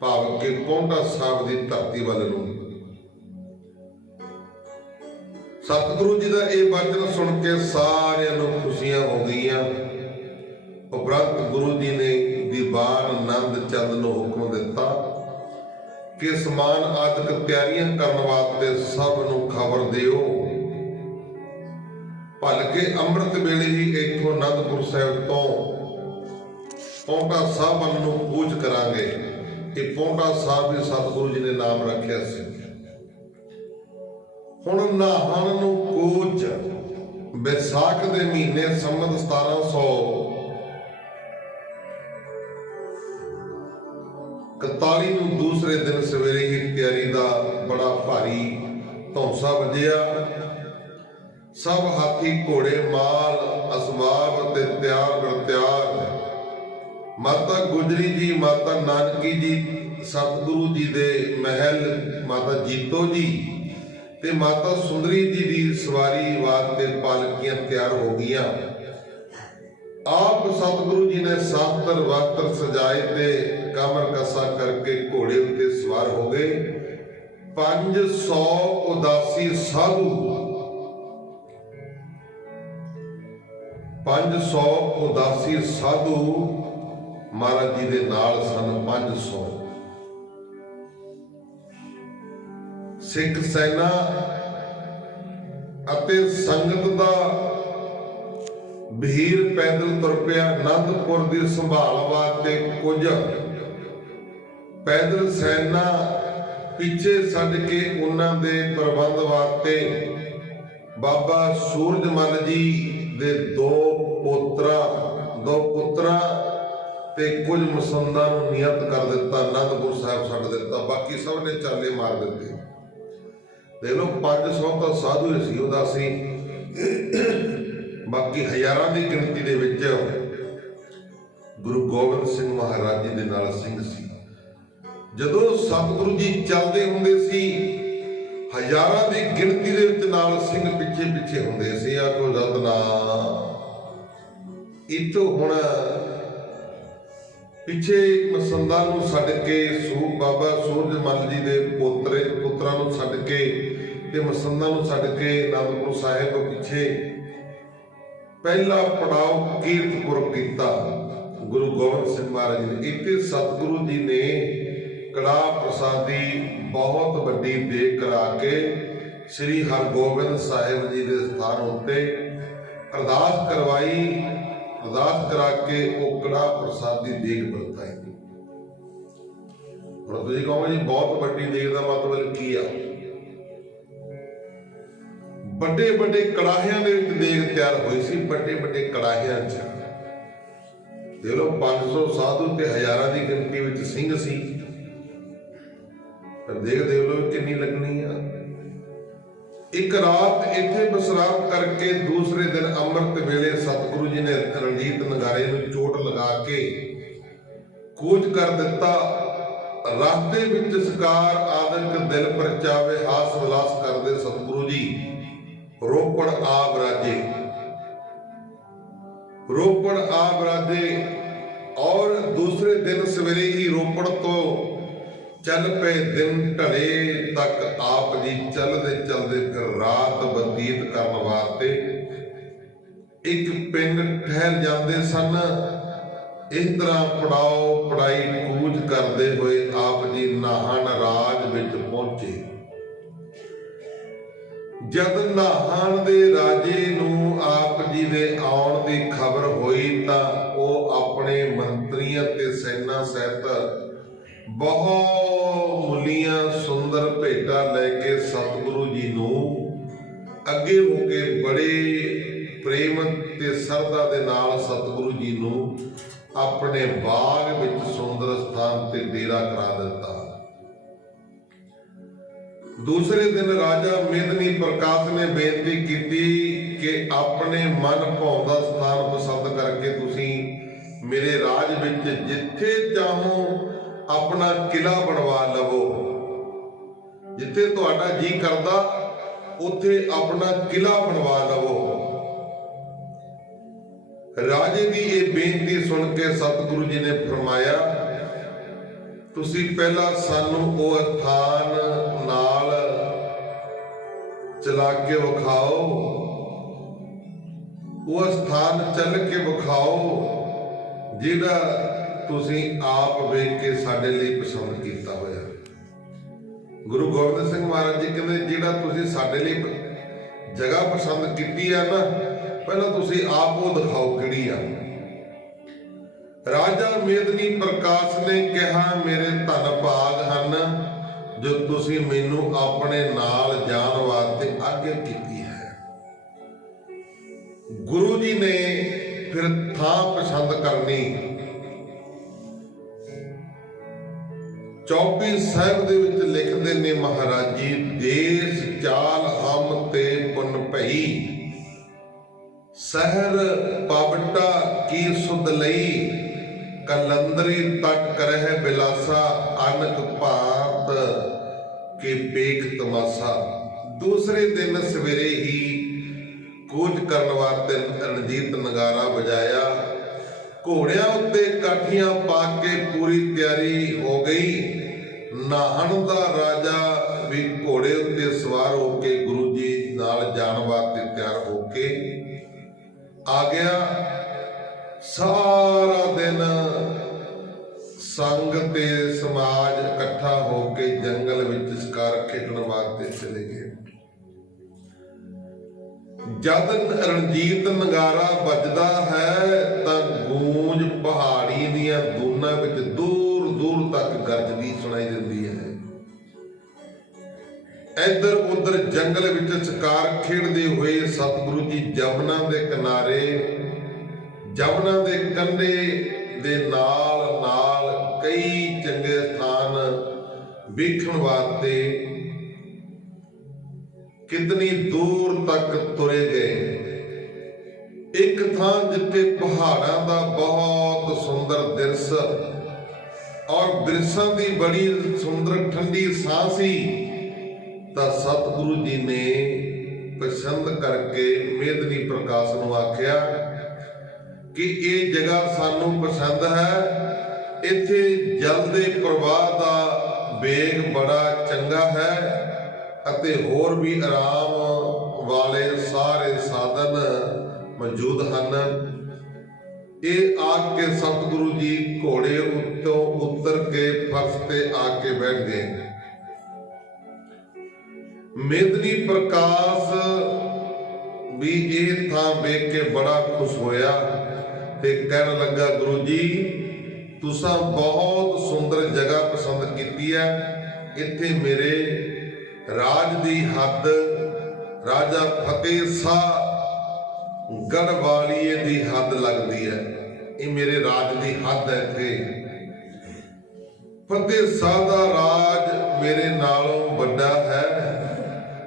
ਭਾਵ ਕਿ ਪੌਂਟਾ ਸਾਹਿਬ ਦੀ ਧਰਤੀ ਵੱਲ ਨੂੰ। ਸਤਿਗੁਰੂ ਜੀ ਦਾ ਇਹ ਵਚਨ ਸੁਣ ਕੇ ਸਾਰਿਆਂ ਨੂੰ ਖੁਸ਼ੀਆਂ ਹੋ ਗਈਆਂ। ਉਪਰੰਤ ਗੁਰੂ ਜੀ ਨੇ ਦੀਵਾਨ ਆਨੰਦ ਚੰਦ ਨੂੰ ਹੁਕਮ ਦਿੱਤਾ ਕਿ ਸਮਾਨ ਆਦਿਕ ਤਿਆਰੀਆਂ ਕਰਨ ਵਾਸਤੇ ਸਭ ਨੂੰ ਖਬਰ ਦਿਓ। ਭਲਕੇ ਅੰਮ੍ਰਿਤ ਵੇਲੇ ਹੀ ਇੱਥੋਂ ਅਨੰਦਪੁਰ ਸਾਹਿਬ ਤੋਂ ਪੌਂਟਾ ਸਾਹਿਬ ਵੱਲ ਨੂੰ ਕੂਚ ਕਰਾਂਗੇ। ਇਹ ਪੌਂਟਾ ਸਾਹਿਬ ਵੀ ਸਤਿਗੁਰੂ ਜੀ ਨੇ ਨਾਮ ਰੱਖਿਆ ਸੀ। ਹੁਣ ਨਾਹਣ ਨੂੰ ਕੂਚ ਵਿਸਾਖ ਦੇ ਮਹੀਨੇ ਸੰਮਤ 1741 ਨੂੰ ਦੂਸਰੇ ਦਿਨ ਸਵੇਰੇ ਹੀ ਤਿਆਰੀ ਦਾ ਬੜਾ ਭਾਰੀ ਧੌਂਸਾ ਵੱਜਿਆ। सब हाथी घोड़े माल असबाब ते त्यार प्रत्यार। माता गुजरी जी, माता नानकी जी, सतगुरु जी दे महल माता जीतो जी ते माता सुंदरी जी दी सवारी वास्ते पालकियां तैयार हो गईयां। आप सतगुरु जी ने शास्त्र वस्त्र सजाए ते कमर कसा करके घोड़े उत्ते सवार हो गए। 500 उदासी साधु 500 उदासी साधु महाराज जी दे नाल सन। 500 सिख सेना ਅਤੇ ਸੰਗਤ ਦਾ ਭੀੜ ਪੈਦਲ ਤੁਰ ਪਿਆ। ਆਨੰਦਪੁਰ ਦੀ ਸੰਭਾਲ ਵਾਸਤੇ ਕੁਝ ਪੈਦਲ ਸੈਨਾ ਪਿੱਛੇ ਛੱਡ ਕੇ ਉਹਨਾਂ ਦੇ ਪ੍ਰਬੰਧ ਵਾਸਤੇ ਬਾਬਾ ਸੂਰਜਮਲ ਜੀ ਦੇ ਦੋ ਪੁੱਤਰਾਂ ਤੇ ਕੁਝ ਮਸੰਦਾਂ ਨੂੰ ਨਿਯਤ ਕਰ ਦਿੱਤਾ, ਆਨੰਦਪੁਰ ਸਾਹਿਬ ਛੱਡ ਦਿੱਤਾ। ਬਾਕੀ ਸਭ ਨੇ ਚਾਲੇ ਮਾਰ ਦਿੱਤੇ। ਦੇਖ ਲਓ 500 ਤਾਂ ਸਾਧੂ ਹੀ ਸੀ ਉਦਾਸੀ, ਬਾਕੀ ਹਜ਼ਾਰਾਂ ਦੀ ਗਿਣਤੀ ਦੇ ਵਿੱਚ ਗੁਰੂ ਗੋਬਿੰਦ ਸਿੰਘ ਮਹਾਰਾਜ ਜੀ ਦੇ ਨਾਲ ਸਿੰਘ ਸੀ। ਜਦੋਂ ਸਤਿਗੁਰੂ ਜੀ ਚੱਲਦੇ ਹੁੰਦੇ ਸੀ, ਹਜ਼ਾਰਾਂ ਦੀ ਗਿਣਤੀ ਦੇ ਵਿੱਚ ਨਾਲ ਸਿੰਘ ਪਿੱਛੇ ਪਿੱਛੇ ਹੁੰਦੇ ਸੀ। ਆਖੋ ਸਤਿਨਾਮ। ਇੱਥੋਂ ਹੁਣ ਪਿੱਛੇ ਮਸੰਦਾਂ ਨੂੰ ਛੱਡ ਕੇ ਬਾਬਾ ਸੂਰਜਮਲ ਜੀ ਦੇ ਪੁੱਤਰਾਂ ਨੂੰ ਛੱਡ ਕੇ ਤੇ ਮਸੰਦਾਂ ਨੂੰ ਛੱਡ ਕੇ ਅਨੰਦਪੁਰ ਸਾਹਿਬ ਪਿੱਛੇ ਪਹਿਲਾ ਪੜਾਅ ਕੀਰਤਪੁਰ ਕੀਤਾ ਗੁਰੂ ਗੋਬਿੰਦ ਸਿੰਘ ਮਹਾਰਾਜ ਜੀ ਨੇ। ਇੱਥੇ ਸਤਿਗੁਰੂ ਜੀ ਨੇ ਕੜਾਹ ਪ੍ਰਸਾਦੀ ਬਹੁਤ ਵੱਡੀ ਦੇਗ ਕਰਾ ਕੇ ਸ੍ਰੀ ਹਰਗੋਬਿੰਦ ਸਾਹਿਬ ਜੀ ਦੇ ਸਥਾਨ ਉੱਤੇ ਅਰਦਾਸ ਕਰਵਾਈ। ਅਰਦਾਸ ਕਰਾ ਕੇ ਉਹ ਕੜਾਹ ਪ੍ਰਸਾਦੀ ਦੇਗ ਵਰਤਾਈ। ਹੁਣ ਤੁਸੀਂ ਕਹੋਗੇ ਜੀ ਬਹੁਤ ਵੱਡੀ ਦੇਗ ਦਾ ਮਤਲਬ ਕੀ ਆ? ਵੱਡੇ ਵੱਡੇ ਕੜਾਹਿਆਂ ਦੇ ਵਿੱਚ ਦੇਗ ਤਿਆਰ ਹੋਈ ਸੀ, ਵੱਡੇ ਵੱਡੇ ਕੜਾਹਿਆਂ 'ਚ। ਦੇਖ ਲਓ 500 ਸਾਧੂ ਤੇ ਹਜ਼ਾਰਾਂ ਦੀ ਗਿਣਤੀ ਵਿੱਚ ਸਿੰਘ ਸੀ। ਪਰ ਦੇਖ ਲਓ ਕਿੰਨੀ ਲੱਗਣੀ ਆ। ਇੱਕ ਰਾਤ ਇੱਥੇ ਬਸਰਾਤ ਕਰਕੇ ਦੂਸਰੇ ਦਿਨ ਅੰਮ੍ਰਿਤ ਵੇਲੇ ਸਤਿਗੁਰੂ ਜੀ ਨੇ ਰਣਜੀਤ ਨਗਾਰੇ ਨੂੰ ਚੋਟ ਲਗਾ ਕੇ ਕੂਚ ਕਰ ਦਿੱਤਾ। ਰਸਤੇ ਵਿੱਚ ਸ਼ਿਕਾਰ ਆਦਿਕ ਦਿਲ ਪਰਚਾਵੇ ਹਾਸ ਵਿਲਾਸ ਕਰਦੇ ਸਤਿਗੁਰੂ ਜੀ ਰੋਪੜ ਆ ਬਰਾਜੇ ਔਰ ਦੂਸਰੇ ਦਿਨ ਸਵੇਰੇ ਹੀ ਰੋਪੜ ਤੋਂ ਚੱਲ ਪਏ। ਦਿਨ ਢਲੇ ਤੱਕ ਆਪ ਜੀ ਚਲਦੇ ਫਿਰ ਰਾਤ ਬਤੀਤ ਕਰਨ ਵਾਸਤੇ ਇੱਕ ਪਿੰਡ ਠਹਿਰ ਜਾਂਦੇ ਸਨ। ਇਸ ਤਰ੍ਹਾਂ ਪੜਾਈ ਕੂਚ ਕਰਦੇ ਹੋਏ ਆਪ ਜੀ ਨਾਹਨ ਰਾਜ ਵਿੱਚ ਪਹੁੰਚੇ। ਜਦ ਨਾਹਨ ਦੇ ਰਾਜੇ ਨੂੰ ਆਪ ਜੀ ਦੇ ਆਉਣ ਦੀ ਖਬਰ ਹੋਈ ਤਾਂ ਉਹ ਆਪਣੇ ਮੰਤਰੀਆਂ ਤੇ ਸੈਨਾ ਸਹਿਤ ਬਹੁਤ ਮੁੱਲੀਆਂ ਸੁੰਦਰ ਭੇਟਾਂ ਲੈ ਕੇ ਸਤਿਗੁਰੂ ਜੀ ਨੂੰ ਅੱਗੇ ਹੋ ਕੇ ਬੜੇ ਪ੍ਰੇਮ ਤੇ ਸਰਧਾ ਦੇ ਨਾਲ ਸਤਿਗੁਰੂ ਜੀ ਨੂੰ ਆਪਣੇ ਬਾਗ ਵਿੱਚ ਸੁੰਦਰ ਸਥਾਨ ਤੇ ਡੇਰਾ ਕਰਾ ਦਿੱਤਾ। ਦੂਸਰੇ ਦਿਨ ਰਾਜਾ ਮੇਦਨੀ ਪ੍ਰਕਾਸ਼ ਨੇ ਬੇਨਤੀ ਕੀਤੀ ਕਿ ਆਪਣੇ ਮਨ ਭਾਉਂਦਾ ਸਥਾਨ ਪਸੰਦ ਕਰਕੇ ਤੁਸੀਂ ਮੇਰੇ ਰਾਜ ਵਿੱਚ ਜਿੱਥੇ ਚਾਹੋ ਆਪਣਾ ਕਿਲਾ ਬਣਵਾ ਲਵੋ। ਜਿੱਥੇ ਤੁਹਾਡਾ ਜੀ ਕਰਦਾ ਉੱਥੇ ਆਪਣਾ ਕਿਲਾ ਬਣਵਾ ਲਵੋ। ਰਾਜੇ ਦੀ ਇਹ ਬੇਨਤੀ ਸੁਣ ਕੇ ਸਤਿਗੁਰੂ ਜੀ ਨੇ ਫਰਮਾਇਆ, ਤੁਸੀਂ ਪਹਿਲਾਂ ਸਾਨੂੰ ਉਹ ਸਥਾਨ ਨਾਲ ਚਲਾ ਕੇ ਵਿਖਾਓ, ਉਹ ਸਥਾਨ ਚੱਲ ਕੇ ਵਿਖਾਓ ਜਿਹੜਾ ਤੁਸੀਂ ਆਪ ਵੇਖ ਕੇ ਸਾਡੇ ਲਈ ਪਸੰਦ ਕੀਤਾ ਹੋਇਆ। ਗੁਰੂ ਗੋਬਿੰਦ ਸਿੰਘ ਮਹਾਰਾਜ ਜੀ ਕਹਿੰਦੇ ਜਿਹੜਾ ਤੁਸੀਂ ਸਾਡੇ ਲਈ ਜਗ੍ਹਾ ਪਸੰਦ ਕੀਤੀ ਆ ਨਾ, ਪਹਿਲਾਂ ਤੁਸੀਂ ਆਪ ਉਹ ਦਿਖਾਓ ਕਿਹੜੀ ਆ। ਰਾਜਾ ਮੇਦਨੀ ਪ੍ਰਕਾਸ਼ ਨੇ ਕਿਹਾ, ਮੇਰੇ ਧੰਨ ਭਾਗ ਹਨ ਜੋ ਤੁਸੀਂ ਮੈਨੂੰ ਆਪਣੇ ਨਾਲ ਜਾਣ ਵਾਸਤੇ ਆਗਿਆ ਕੀਤੀ ਹੈ। ਗੁਰੂ ਜੀ ਨੇ ਫਿਰ ਥਾਂ ਪਸੰਦ ਕਰਨੀ। ਚੌਪਈ ਸਾਹਿਬ ਦੇ ਵਿੱਚ ਲਿਖਦੇ ਨੇ ਮਹਾਰਾਜ ਜੀ, ਦੇਸ ਚਾਲ ਹਮ ਤੇ ਪੁਨ ਭਈ सहर पावटा की सुध लई, कलंदरी तक करह बिलासा, अनक भांत के बेख तमाशा। दूसरे दिन सवेरे ही कूच करन वास्ते रणजीत नगारा बजाया। घोड़ियां उत्ते काठियां पा के पूरी तैयारी हो गई। नाहन दा राजा भी घोड़े उत्ते सवार होके गुरु जी नाल जाण वास्ते तैयार होके आ गया। सारा दिन संग ते समाज इकट्ठा होके जंगल विच शिकार खेडण वास्ते चले गए। जद रणजीत नगारा बजदा है तां गूंज पहाड़ी दियां दूनां विच दूर दूर तक गरजदी सुनाई दिंदी है। इधर उधर जंगल विच शिकार खेडदे हुए सतगुरु जी जमुना दे किनारे, जमुना दे कंढे दे नाल नाल कई चंगे स्थान वेखण वास्ते कितनी दूर तक तुरे गए। एक थां जिथे पहाड़ां दा बहुत सुंदर दृश और बिरसां दी बड़ी सुंदर ठंडी सां सी, तां सतगुरु जी ने पसंद करके मेदनी प्रकाश नूं आख्या कि ये जगह सानू पसंद है। इत्थे जल दे प्रवाह दा वेग बड़ा चंगा है ਅਤੇ ਹੋਰ ਵੀ ਆਰਾਮ ਵਾਲੇ ਸਾਰੇ ਸਾਧਨ ਮੌਜੂਦ ਹਨ। ਇਹ ਆ ਕੇ ਸਤਿਗੁਰੂ ਜੀ ਘੋੜੇ ਉੱਤੋਂ ਉਤਰ ਕੇ ਫਰਸ਼ ਤੇ ਆ ਕੇ ਬੈਠ ਗਏ। ਮੇਦਨੀ ਪ੍ਰਕਾਸ਼ ਵੀ ਇਹ ਥਾਂ ਵੇਖ ਕੇ ਬੜਾ ਖੁਸ਼ ਹੋਇਆ ਤੇ ਕਹਿਣ ਲੱਗਾ, ਗੁਰੂ ਜੀ ਤੁਸਾਂ ਬਹੁਤ ਸੁੰਦਰ ਜਗ੍ਹਾ ਪਸੰਦ ਕੀਤੀ ਹੈ। ਇੱਥੇ ਮੇਰੇ राज दी हद राजा फतेह शाह गढ़वालिए दी हद लगती है। ये मेरे राज दी हद है। इत्थे फतेह शाह दा राज मेरे नालों वड्डा है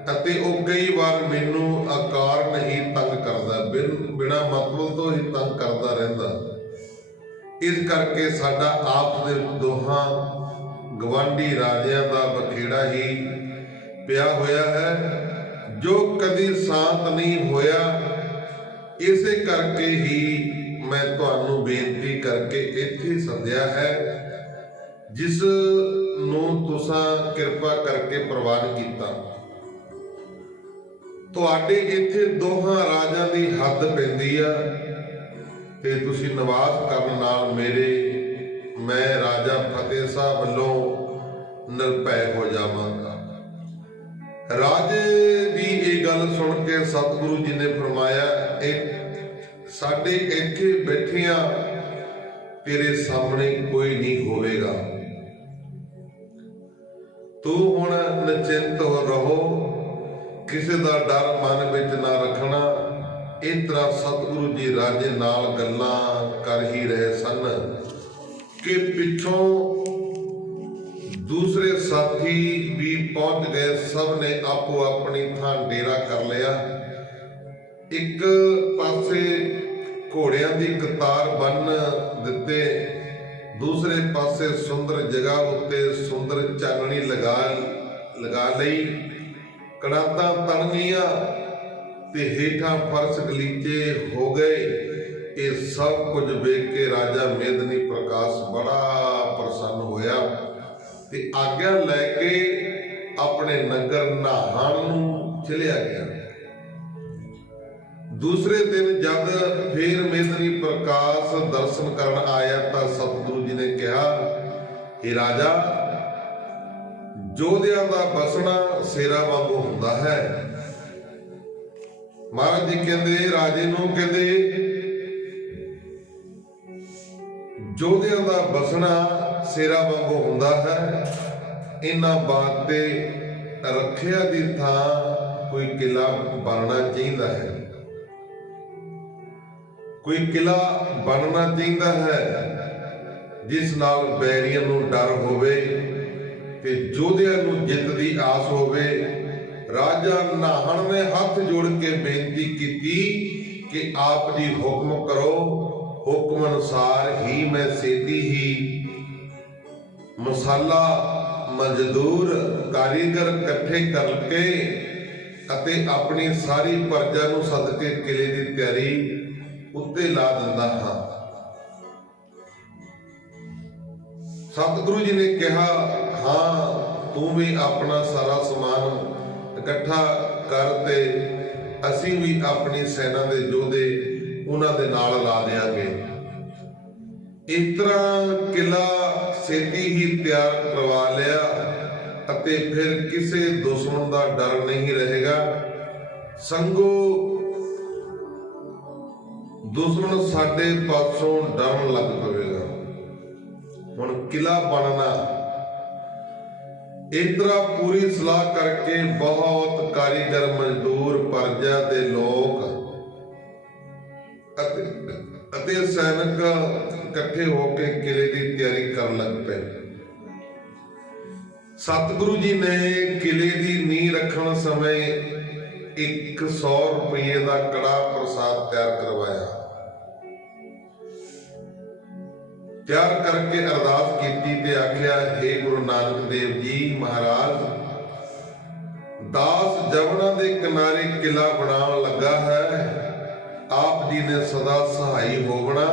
अते वो कई बार मैनू अकार नहीं तंग करता, बिना मतलब तो ही तंग करता रहता। इस करके साडा आपस दे दोहां गवांढी राजियां दा बखेड़ा ही पिया होया है, जो कदी शांत नहीं होया। इसे करके ही मैं तुहानू बेनती करके इत्थे सद्या है, जिस नूं तुसां किरपा करके प्रवान कीता। तुहाडे इत्थे दोहां राजां दी हद पैंदी आ ते तुसीं निवास करन नाल मैं राजा फतेह शाह वल्लों निरभै हो जावांगा। राजे दी ये गल सुन के सतगुरु जी ने फरमाया, एक साडे इत्थे बैठिया तेरे सामने कोई नहीं होवेगा, तू हुण निश्चिंत रहो, किसी दा डर मन विच ना रखना। इस तरह सतगुरु जी राजे नाल गल्लां कर ही रहे सन कि पिछों दूसरे साथी भी पहुंच गए। सब ने आपो अपनी थां डेरा कर लिया। एक पासे घोड़ियां दी कतार बन दिते, दूसरे पासे सुंदर जगह उत्ते सुंदर चाननी लगा लई। कड़ातां तन गईयां ते हेठां फर्श गलीचे हो गए। ये सब कुछ वेख के राजा मेदनी प्रकाश बड़ा प्रसन्न होया ते आग्या लैके अपने नगर नाहन नूं चलिया गया। दूसरे दिन जब फिर मेदनी प्रकाश दर्शन करन आया तां सतगुरु जी ने कहा, हे राजा, जोधियां दा बसना शेरा वांगू हुंदा है। महाराज जी कहंदे राजे नूं कहंदे जोधियां दा बसना शेरा वांगू हुंदा है। इन्हां बाते रखिया दी थां कोई किला बनना चाहिए है, कोई किला बनना चाहिए है जिस नाल बैरियां नूं डर होवे ते जोधियां नूं जित दी आस होवे। राजा नाहन ने हाथ जोड़ के बेनती की कि आप जी हुक्म करो, हुक्म अनुसार ही मैं सेती ही मसाला मजदूर कारीगर इकट्ठे करके ਅਤੇ ਆਪਣੀ ਸਾਰੀ ਪ੍ਰਜਾ ਨੂੰ ਸੱਦ ਕੇ ਕਿਲੇ ਦੀ ਤਿਆਰੀ ਉੱਤੇ ਲਾ ਦਿੰਦਾ ਹਾਂ। ਸਤਿਗੁਰੂ ਜੀ ਨੇ ਕਿਹਾ, ਹਾਂ ਤੂੰ ਵੀ ਆਪਣਾ ਸਾਰਾ ਸਮਾਨ ਇਕੱਠਾ ਕਰ ਤੇ ਅਸੀਂ ਵੀ ਆਪਣੀ ਸੈਨਾ ਦੇ ਯੋਧੇ ਉਹਨਾਂ ਦੇ ਨਾਲ ਲਾ ਦਿਆਂਗੇ। ਇਸ ਤਰ੍ਹਾਂ ਕਿਲਾ ਛੇਤੀ ਹੀ ਤਿਆਰ ਕਰਵਾ ਲਿਆ ਅਤੇ ਫਿਰ ਕਿਸੇ ਦੁਸ਼ਮਣ ਦਾ ਡਰ ਨਹੀਂ ਰਹੇਗਾ। ਸੰਗੋ ਦੁਸ਼ਮਣ ਸਾਡੇ ਪਾਸੋਂ ਡਰਨ ਲੱਗ ਪਵੇਗਾ। ਹੁਣ ਕਿਲਾ ਬਣਨਾ ਇਸ ਤਰ੍ਹਾਂ ਪੂਰੀ ਸਲਾਹ ਕਰਕੇ ਬਹੁਤ ਕਾਰੀਗਰ ਮਜ਼ਦੂਰ ਪ੍ਰਜਾ ਦੇ ਲੋਕ ਅਤੇ ਸੈਨਿਕ ਇਕੱਠੇ ਹੋ ਕੇ ਕਿਲੇ ਦੀ ਤਿਆਰੀ ਕਰਨ ਲੱਗ ਪਏ। ਸਤਿਗੁਰੂ ਜੀ ਨੇ ਕਿਲੇ ਦੀ ਨੀਂਹ ਰੱਖਣ ਸਮੇਂ 100 ਰੁਪਏ ਦਾ ਕੜਾ ਪ੍ਰਸਾਦ ਤਿਆਰ ਕਰਵਾਇਆ। ਤਿਆਰ ਕਰਕੇ ਅਰਦਾਸ ਕੀਤੀ ਤੇ ਆਖਿਆ, हे ਗੁਰੂ ਨਾਨਕ ਦੇਵ ਜੀ ਮਹਾਰਾਜ, ਦਾਸ ਜਮਨਾ ਦੇ ਕਿਨਾਰੇ ਕਿਲਾ ਬਣਾਉਣ ਲੱਗਾ ਹੈ। ਆਪ ਜੀ ਨੇ ਸਦਾ ਸਹਾਈ ਹੋਵਣਾ,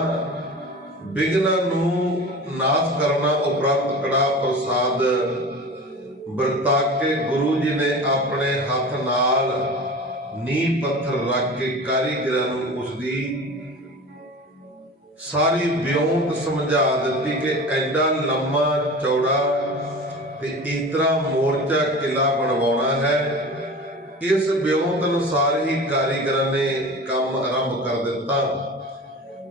ਵਿਘਨਾਂ ਨੂੰ ਨਾਸ਼ ਕਰਨਾ। ਉਪਰੰਤ ਕੜਾ ਪ੍ਰਸਾਦ ਵਰਤਾ ਕੇ ਗੁਰੂ ਜੀ ਨੇ ਆਪਣੇ ਹੱਥ ਨਾਲ ਨੀਂਹ ਪੱਥਰ ਰੱਖ ਕੇ ਕਾਰੀਗਰਾਂ ਨੂੰ ਉਸਦੀ ਸਾਰੀ ਵਿਉਂਤ ਸਮਝਾ ਦਿੱਤੀ ਕਿ ਐਡਾ ਲੰਮਾ ਚੌੜਾ ਤੇ ਇਸ ਤਰ੍ਹਾਂ ਮੋਰਚਾ ਕਿਲਾ ਬਣਵਾਉਣਾ ਹੈ। ਇਸ ਵਿਉਂਤ ਅਨੁਸਾਰ ਹੀ ਕਾਰੀਗਰਾਂ ਨੇ ਕੰਮ ਆਰੰਭ ਕਰ ਦਿੱਤਾ।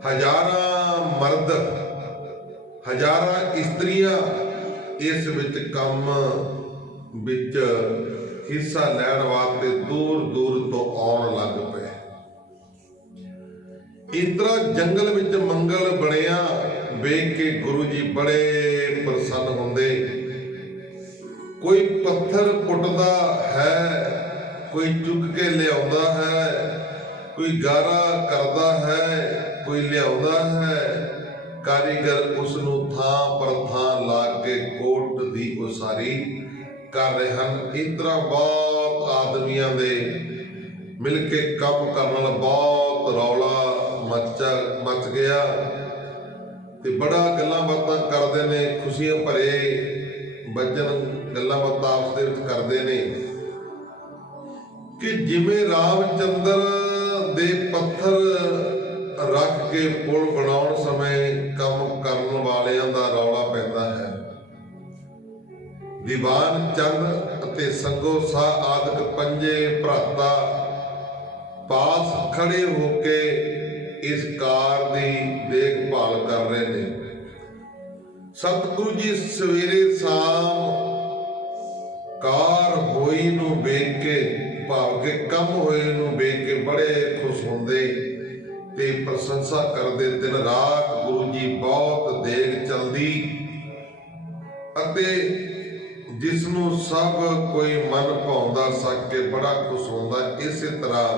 ਹਜ਼ਾਰਾਂ ਮਰਦ, ਹਜ਼ਾਰਾਂ ਇਸਤਰੀਆਂ ਇਸ ਵਿੱਚ ਕੰਮ ਵਿੱਚ ਹਿੱਸਾ ਲੈਣ ਵਾਸਤੇ ਦੂਰ ਦੂਰ ਤੋਂ ਆਉਣ ਲੱਗ ਪਏ। ਇਸ ਤਰ੍ਹਾਂ ਜੰਗਲ ਵਿੱਚ ਮੰਗਲ ਬਣਿਆ ਵੇਖ ਕੇ ਗੁਰੂ ਜੀ ਬੜੇ ਪ੍ਰਸੰਨ ਹੁੰਦੇ। ਕੋਈ ਪੱਥਰ ਪੁੱਟਦਾ ਹੈ, ਕੋਈ ਚੁੱਕ ਕੇ ਲਿਆਉਂਦਾ ਹੈ, ਕੋਈ ਗਾਰਾ ਕਰਦਾ ਹੈ, ਕੋਈ ਲਿਆਉਂਦਾ ਹੈ। ਕਾਰੀਗਰ ਉਸ ਨੂੰ ਥਾਂ ਪਰ ਥਾਂ ਲਾ ਕੇ ਕੋਟ ਦੀ ਉਸਾਰੀ ਕਰ ਰਹੇ ਹਨ। ਇਸ ਤਰ੍ਹਾਂ ਬਹੁਤ ਆਦਮੀਆਂ ਦੇ ਮਿਲ ਕੇ ਕੰਮ ਕਰਨ ਨਾਲ ਬਹੁਤ ਰੌਲਾ ਮਚ ਗਿਆ ਤੇ ਬੜਾ ਗੱਲਾਂ ਬਾਤਾਂ ਕਰਦੇ ਨੇ, ਖੁਸ਼ੀਆਂ ਭਰੇ ਵਚਨ ਗੱਲਾਂ ਬਾਤਾਂ ਆਪਸ ਦੇ ਵਿੱਚ ਕਰਦੇ ਨੇ ਕਿ ਜਿਵੇਂ ਰਾਮਚੰਦਰ ਦੇ ਪੱਥਰ ਰੱਖ ਕੇ ਪੁਲ ਬਣਾਉਣ ਸਮੇਂ ਕੰਮ ਕਰਨ ਵਾਲਿਆਂ ਦਾ ਰੌਲਾ ਪੈਂਦਾ ਹੈ। ਦੀਵਾਨ ਚੰਦ ਅਤੇ ਸੰਗੋ ਸਾਹ ਆਦਿਕ ਪੰਜੇ ਭਰਾਤਾ ਪਾਸ ਖੜੇ ਹੋ ਕੇ ਇਸ ਕਾਰ ਦੀ ਦੇਖਭਾਲ ਕਰ ਰਹੇ ਨੇ। ਸਤਿਗੁਰੂ ਜੀ ਸਵੇਰੇ ਸ਼ਾਮ ਕਾਰ ਹੋਈ ਨੂੰ ਵੇਖ ਕੇ, ਭਾਵ ਕਿ ਕੰਮ ਹੋਏ ਨੂੰ ਵੇਖ ਕੇ ਬੜੇ ਖੁਸ਼ ਹੁੰਦੇ ਤੇ ਪ੍ਰਸ਼ੰਸਾ ਕਰਦੇ। ਦਿਨ ਰਾਤ ਗੁਰੂ ਜੀ ਬਹੁਤ ਦੇਗ ਚਲਦੀ ਅਤੇ ਜਿਸ ਨੂੰ ਸਭ ਕੋਈ ਮਨ ਭਾਉਂਦਾ ਸਕ ਕੇ ਬੜਾ ਖੁਸ਼ ਹੁੰਦਾ। ਇਸੇ ਤਰ੍ਹਾਂ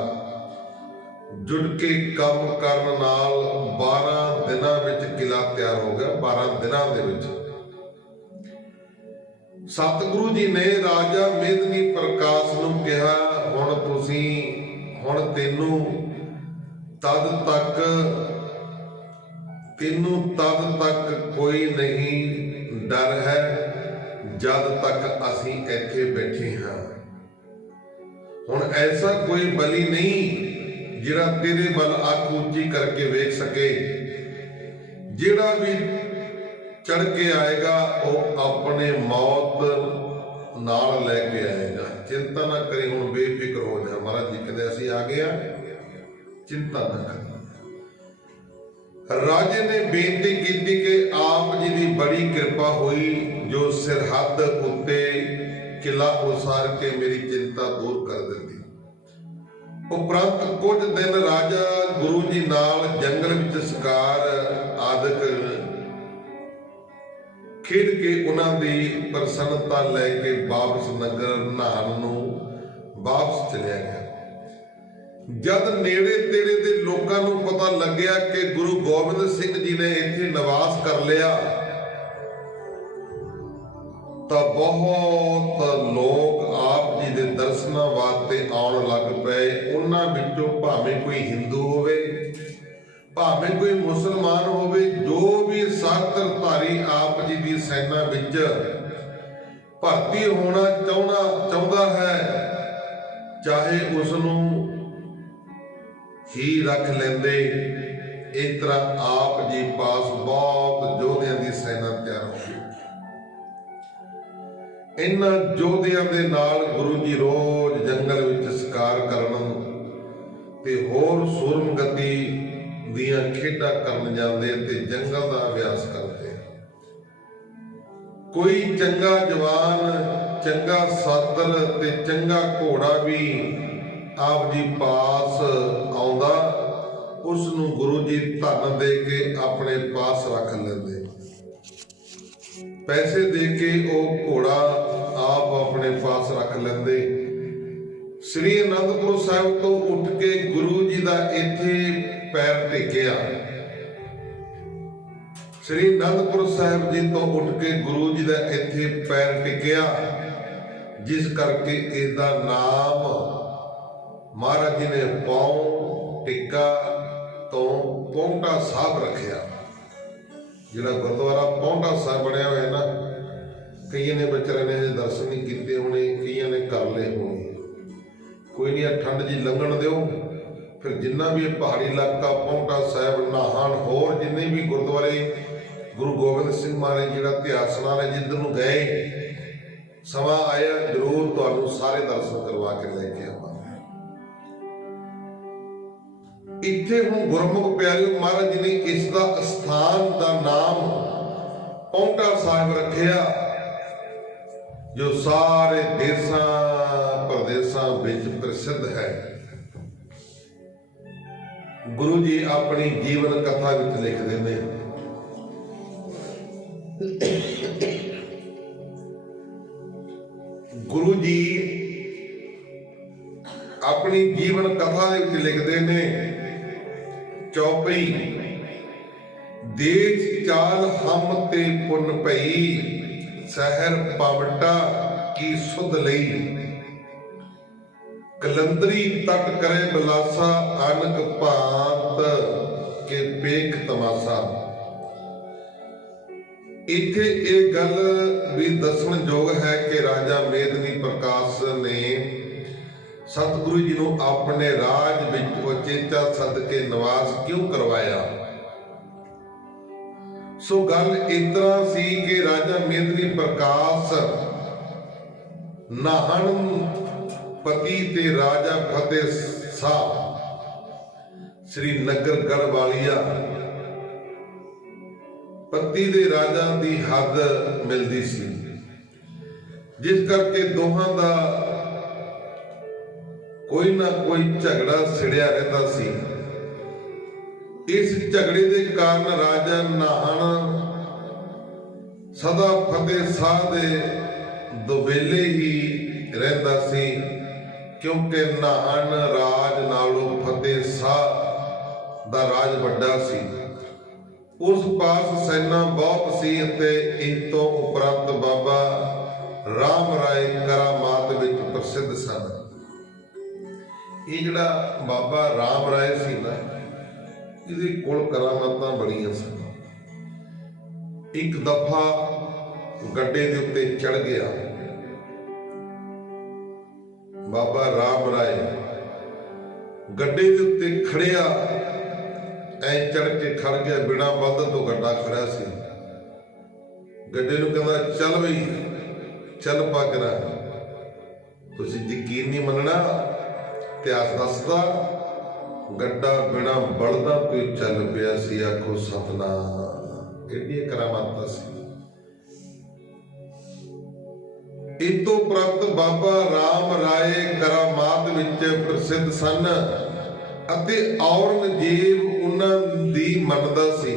ਜੁੜ ਕੇ ਕੰਮ ਕਰਨ ਨਾਲ 12 ਦਿਨਾਂ ਵਿੱਚ ਕਿਲਾ ਤਿਆਰ ਹੋ ਗਿਆ। 12 ਦਿਨਾਂ ਦੇ ਵਿੱਚ ਸਤਿਗੁਰੂ ਜੀ ਨੇ ਰਾਜਾ ਮੇਦਨੀ ਪ੍ਰਕਾਸ਼ ਨੂੰ ਕਿਹਾ, ਹੁਣ ਤੈਨੂੰ ਤਦ ਤੱਕ ਕੋਈ ਨਹੀਂ ਡਰ ਹੈ ਜਦ ਤੱਕ ਅਸੀਂ ਇੱਥੇ ਬੈਠੇ ਹਾਂ। ਹੁਣ ਐਸਾ ਕੋਈ ਬਲੀ ਨਹੀਂ ਜਿਹੜਾ ਤੇਰੇ ਵੱਲ ਅੱਖ ਉੱਚੀ ਕਰਕੇ ਵੇਖ ਸਕੇ। ਜਿਹੜਾ ਵੀ ਚੜ ਕੇ ਆਏਗਾ ਉਹ ਆਪਣੇ ਮੌਤ ਨਾਲ ਲੈ ਕੇ ਆਏਗਾ। ਚਿੰਤਾ ਨਾ ਕਰੀ, ਹੁਣ ਬੇਫਿਕਰ ਹੋ ਜਾ। ਮਹਾਰਾਜ ਜੀ ਕਹਿੰਦੇ ਅਸੀਂ ਆ ਗਏ ਆ, ਚਿੰਤਾ ਨਾ ਕਰ। ਰਾਜੇ ਨੇ ਬੇਨਤੀ ਕੀਤੀ ਕਿ ਆਪ ਜੀ ਦੀ ਬੜੀ ਕਿਰਪਾ ਹੋਈ ਜੋ ਸਰਹੱਦ ਉੱਤੇ ਕਿਲਾ ਉਸਾਰ ਕੇ ਮੇਰੀ ਚਿੰਤਾ ਦੂਰ ਕਰ ਦਿੱਤੀ। ਉਪਰੰਤ ਕੁਝ ਦਿਨ ਰਾਜਾ ਗੁਰੂ ਜੀ ਨਾਲ ਜੰਗਲ ਵਿੱਚ ਸ਼ਿਕਾਰ ਆਦਿਕ ਖੇਡ ਕੇ ਉਹਨਾਂ ਦੀ ਪ੍ਰਸੰਨਤਾ ਲੈ ਕੇ ਵਾਪਸ ਨਗਰ ਨਾਨ ਨੂੰ ਵਾਪਸ ਚਲਿਆ ਗਿਆ। ਜਦ ਨੇੜੇ ਤੇੜੇ ਦੇ ਲੋਕਾਂ ਨੂੰ ਪਤਾ ਲੱਗਿਆ ਕਿ ਗੁਰੂ ਗੋਬਿੰਦ ਸਿੰਘ ਜੀ ਨੇ ਇੱਥੇ ਨਿਵਾਸ ਕਰ ਲਿਆ ਤਾਂ ਬਹੁਤ ਲੋਕ ਆਪ ਜੀ ਦੇ ਦਰਸ਼ਨਾਂ ਵਾਸਤੇ ਆਉਣ ਲੱਗ ਪਏ। ਉਹਨਾਂ ਵਿੱਚੋਂ ਭਾਵੇਂ ਕੋਈ ਹਿੰਦੂ ਹੋਵੇ, ਭਾਵੇਂ ਕੋਈ ਮੁਸਲਮਾਨ ਹੋਵੇ, ਜੋ ਵੀ ਸ਼ਸਤਰਧਾਰੀ ਆਪ ਜੀ ਦੀ ਸੈਨਾ ਵਿੱਚ ਭਰਤੀ ਹੋਣਾ ਚਾਹੁੰਦਾ ਹੈ, ਚਾਹੇ ਉਸ ਨੂੰ ਹੀ ਰੱਖ ਲੈਂਦੇ। ਇਸ ਤਰ੍ਹਾਂ ਆਪ ਜੀ ਪਾਸ ਬਹੁਤ ਯੋਧਿਆਂ ਦੀ ਸੈਨਾ ਤਿਆਰ ਹੋ ਗਈ। ਇਹਨਾਂ ਯੋਧਿਆਂ ਦੇ ਨਾਲ ਗੁਰੂ ਜੀ ਰੋਜ਼ ਜੰਗਲ ਵਿੱਚ ਸ਼ਿਕਾਰ ਕਰਨ ਤੇ ਹੋਰ ਸੂਰਮਗਤੀ ਦੀਆਂ ਖੇਡਾਂ ਕਰਨ ਜਾਂਦੇ ਤੇ ਜੰਗਲ ਦਾ ਅਭਿਆਸ ਕਰਦੇ। ਕੋਈ ਚੰਗਾ ਜਵਾਨ, ਚੰਗਾ ਸਾਦਰ ਤੇ ਚੰਗਾ ਘੋੜਾ ਵੀ ਆਪ ਜੀ ਪਾਸ ਆਉਂਦਾ, ਉਸ ਨੂੰ ਗੁਰੂ ਜੀ ਧਨ ਦੇ ਕੇ ਆਪਣੇ ਪਾਸ ਰੱਖ ਲੈਂਦੇ। ਪੈਸੇ ਦੇ ਕੇ ਉਹ ਘੋੜਾ ਆਪ ਆਪਣੇ ਪਾਸ ਰੱਖ ਲੈਂਦੇ। ਸ੍ਰੀ ਅਨੰਦਪੁਰ ਸਾਹਿਬ ਤੋਂ ਉੱਠ ਕੇ ਗੁਰੂ ਜੀ ਦਾ ਇੱਥੇ ਪੈਰ ਟੇਕਿਆ। ਸ੍ਰੀ ਅਨੰਦਪੁਰ ਸਾਹਿਬ ਜੀ ਤੋਂ ਉੱਠ ਕੇ ਗੁਰੂ ਜੀ ਦਾ ਇੱਥੇ ਪੈਰ ਟੇਕਿਆ, ਜਿਸ ਕਰਕੇ ਇਸ ਦਾ ਨਾਮ ਮਹਾਰਾਜ ਜੀ ਨੇ ਪੌਂ ਟਿੱਕਾ ਤੋਂ ਪੌਂਟਾ ਸਾਹਿਬ ਰੱਖਿਆ। ਜਿਹੜਾ ਗੁਰਦੁਆਰਾ ਪੌਂਟਾ ਸਾਹਿਬ ਬਣਿਆ ਹੋਇਆ ਨਾ, ਕਈਆਂ ਨੇ ਵਿਚਾਰਿਆਂ ਨੇ ਹਜੇ ਦਰਸ਼ਨ ਨਹੀਂ ਕੀਤੇ ਹੋਣੇ, ਕਈਆਂ ਨੇ ਕਰ ਲਏ ਹੋਣੇ। ਕੋਈ ਨਹੀਂ, ਠੰਡ ਜੀ ਲੰਘਣ ਦਿਓ, ਫਿਰ ਜਿੰਨਾ ਵੀ ਇਹ ਪਹਾੜੀ ਇਲਾਕਾ ਪੌਂਟਾ ਸਾਹਿਬ, ਨਾਹਨ, ਹੋਰ ਜਿੰਨੇ ਵੀ ਗੁਰਦੁਆਰੇ ਗੁਰੂ ਗੋਬਿੰਦ ਸਿੰਘ ਮਹਾਰਾਜ ਜਿਹੜਾ ਇਤਿਹਾਸ ਨਾਲ ਹੈ, ਜਿੱਧਰ ਨੂੰ ਗਏ, ਸਮਾਂ ਆਇਆ ਜ਼ਰੂਰ ਤੁਹਾਨੂੰ ਸਾਰੇ ਦਰਸ਼ਨ ਕਰਵਾ ਕੇ ਲੈ ਕੇ ਆਵਾਂਗੇ। ਇੱਥੇ ਹੁਣ ਗੁਰਮੁਖ ਪਿਆਰਿਓ, ਮਹਾਰਾਜ ਜੀ ਨੇ ਇਸ ਦਾ ਸਥਾਨ ਦਾ ਨਾਮ ਪੌਂਟਾ ਸਾਹਿਬ ਰੱਖਿਆ, ਜੋ ਸਾਰੇ ਦੇਸ਼ਾਂ ਪ੍ਰਦੇਸ਼ਾਂ ਵਿੱਚ ਪ੍ਰਸਿੱਧ ਹੈ। ਗੁਰੂ ਜੀ ਆਪਣੀ ਜੀਵਨ ਕਥਾ ਵਿੱਚ ਲਿਖਦੇ ਨੇ, ਗੁਰੂ ਜੀ ਆਪਣੀ ਜੀਵਨ ਕਥਾ ਦੇ ਵਿੱਚ ਲਿਖਦੇ ਨੇ, ਚੌਪਈ ਦੇਸ਼ ਚਾਲ ਹਮ ਤੇ ਪੁੰਨ ਭਈ, ਸਹਿਰ ਪਵਟਾ ਕੀ ਸੁਧ ਲਈ, ਕਲੰਦਰੀ ਤਟ ਕਰੇ ਬਲਾਸਾ, ਅਨਕ ਭਾਂਤ ਕੇ ਪੇਖ ਤਮਾਸਾ। ਇੱਥੇ ਇਹ ਗੱਲ ਵੀ ਦੱਸਣਯੋਗ ਹੈ ਕਿ ਰਾਜਾ ਮੇਦਨੀ ਪ੍ਰਕਾਸ਼ ਨੇ ਸਤਿਗੁਰੂ ਜੀ ਨੂੰ ਆਪਣੇ ਰਾਜ ਵਿੱਚ ਉਚੇਚਾ ਸੱਦ ਕੇ ਨਿਵਾਸ ਕਿਉਂ ਕਰਵਾਇਆ। ਸੋ ਗੱਲ ਇਸ ਤਰ੍ਹਾਂ ਸੀ ਕਿ ਰਾਜਾ ਮੇਦਨੀ ਪ੍ਰਕਾਸ਼ ਨਾਹਨ ਪਤੀ ਤੇ ਰਾਜਾ ਫਤਿਹ ਸਾਹ ਸ੍ਰੀ ਨਗਰ ਗੜਵਾਲੀਆ ਪਤੀ ਦੇ ਰਾਜਾ ਦੀ ਹੱਦ ਮਿਲਦੀ ਸੀ, ਜਿਸ ਕਰਕੇ ਦੋਹਾਂ ਦਾ ਕੋਈ ਨਾ ਕੋਈ ਝਗੜਾ ਛਿੜਿਆ ਰਹਿੰਦਾ ਸੀ। ਇਸ ਝਗੜੇ ਦੇ ਕਾਰਨ ਰਾਜਾ ਨਾਹਨ ਸਦਾ ਫਤਿਹ ਸਾਹ ਦੇ ਦੁਬੇਲੇ ਹੀ ਰਹਿੰਦਾ ਸੀ, ਕਿਉਂਕਿ ਨਾਹਨ ਰਾਜ ਨਾਲੋਂ ਫਤਿਹ ਸਾਹ ਦਾ ਰਾਜ ਵੱਡਾ ਸੀ। ਉਸ ਪਾਸ ਸੈਨਾ ਬਹੁਤ ਸੀ ਅਤੇ ਇਸ ਤੋਂ ਉਪਰੰਤ ਬਾਬਾ ਰਾਮ ਰਾਏ ਕਰਾਮਾਤ ਵਿੱਚ ਪ੍ਰਸਿੱਧ ਸਨ। ਇਹ ਜਿਹੜਾ ਬਾਬਾ ਰਾਮ ਰਾਏ ਸੀ ਨਾ, ਇਹਦੇ ਕੋਲ ਕਰਾਮਾਤਾਂ ਬੜੀਆਂ ਸਨ। ਇੱਕ ਦਫਾ ਗੱਡੇ ਦੇ ਉੱਤੇ ਚੜ ਗਿਆ ਬਾਬਾ ਰਾਮ ਰਾਏ, ਗੱਡੇ ਦੇ ਉੱਤੇ ਖੜਿਆ, ਐ ਚੜ ਕੇ ਖੜ ਗਿਆ, ਬਿਨਾਂ ਬਦਲ ਤੋਂ ਗੱਡਾ ਖੜਿਆ ਸੀ। ਗੱਡੇ ਨੂੰ ਕਹਿੰਦਾ, ਚੱਲ ਬਈ ਚੱਲ ਪਾਗਰਾ, ਤੁਸੀਂ ਯਕੀਨ ਨਹੀਂ ਮੰਨਣਾ, ਇਤਿਹਾਸ ਦੱਸਦਾ ਗੱਡਾ ਬਿਨਾਂ ਬਲਦਾਂ ਤੋਂ ਚੱਲ ਪਿਆ ਸੀ। ਆਖੋ ਸਤਨਾਮ, ਕਿਹੜੀਆਂ ਕਰਾਮਾਤਾਂ ਸੀ। ਇਸ ਤੋਂ ਉਪਰੰਤ ਬਾਬਾ ਰਾਮ ਰਾਏ ਕਰਾਮਾਤ ਵਿੱਚ ਪ੍ਰਸਿੱਧ ਸਨ ਅਤੇ ਔਰੰਗਜ਼ੇਬ ਉਹਨਾਂ ਦੀ ਮੰਨਦਾ ਸੀ।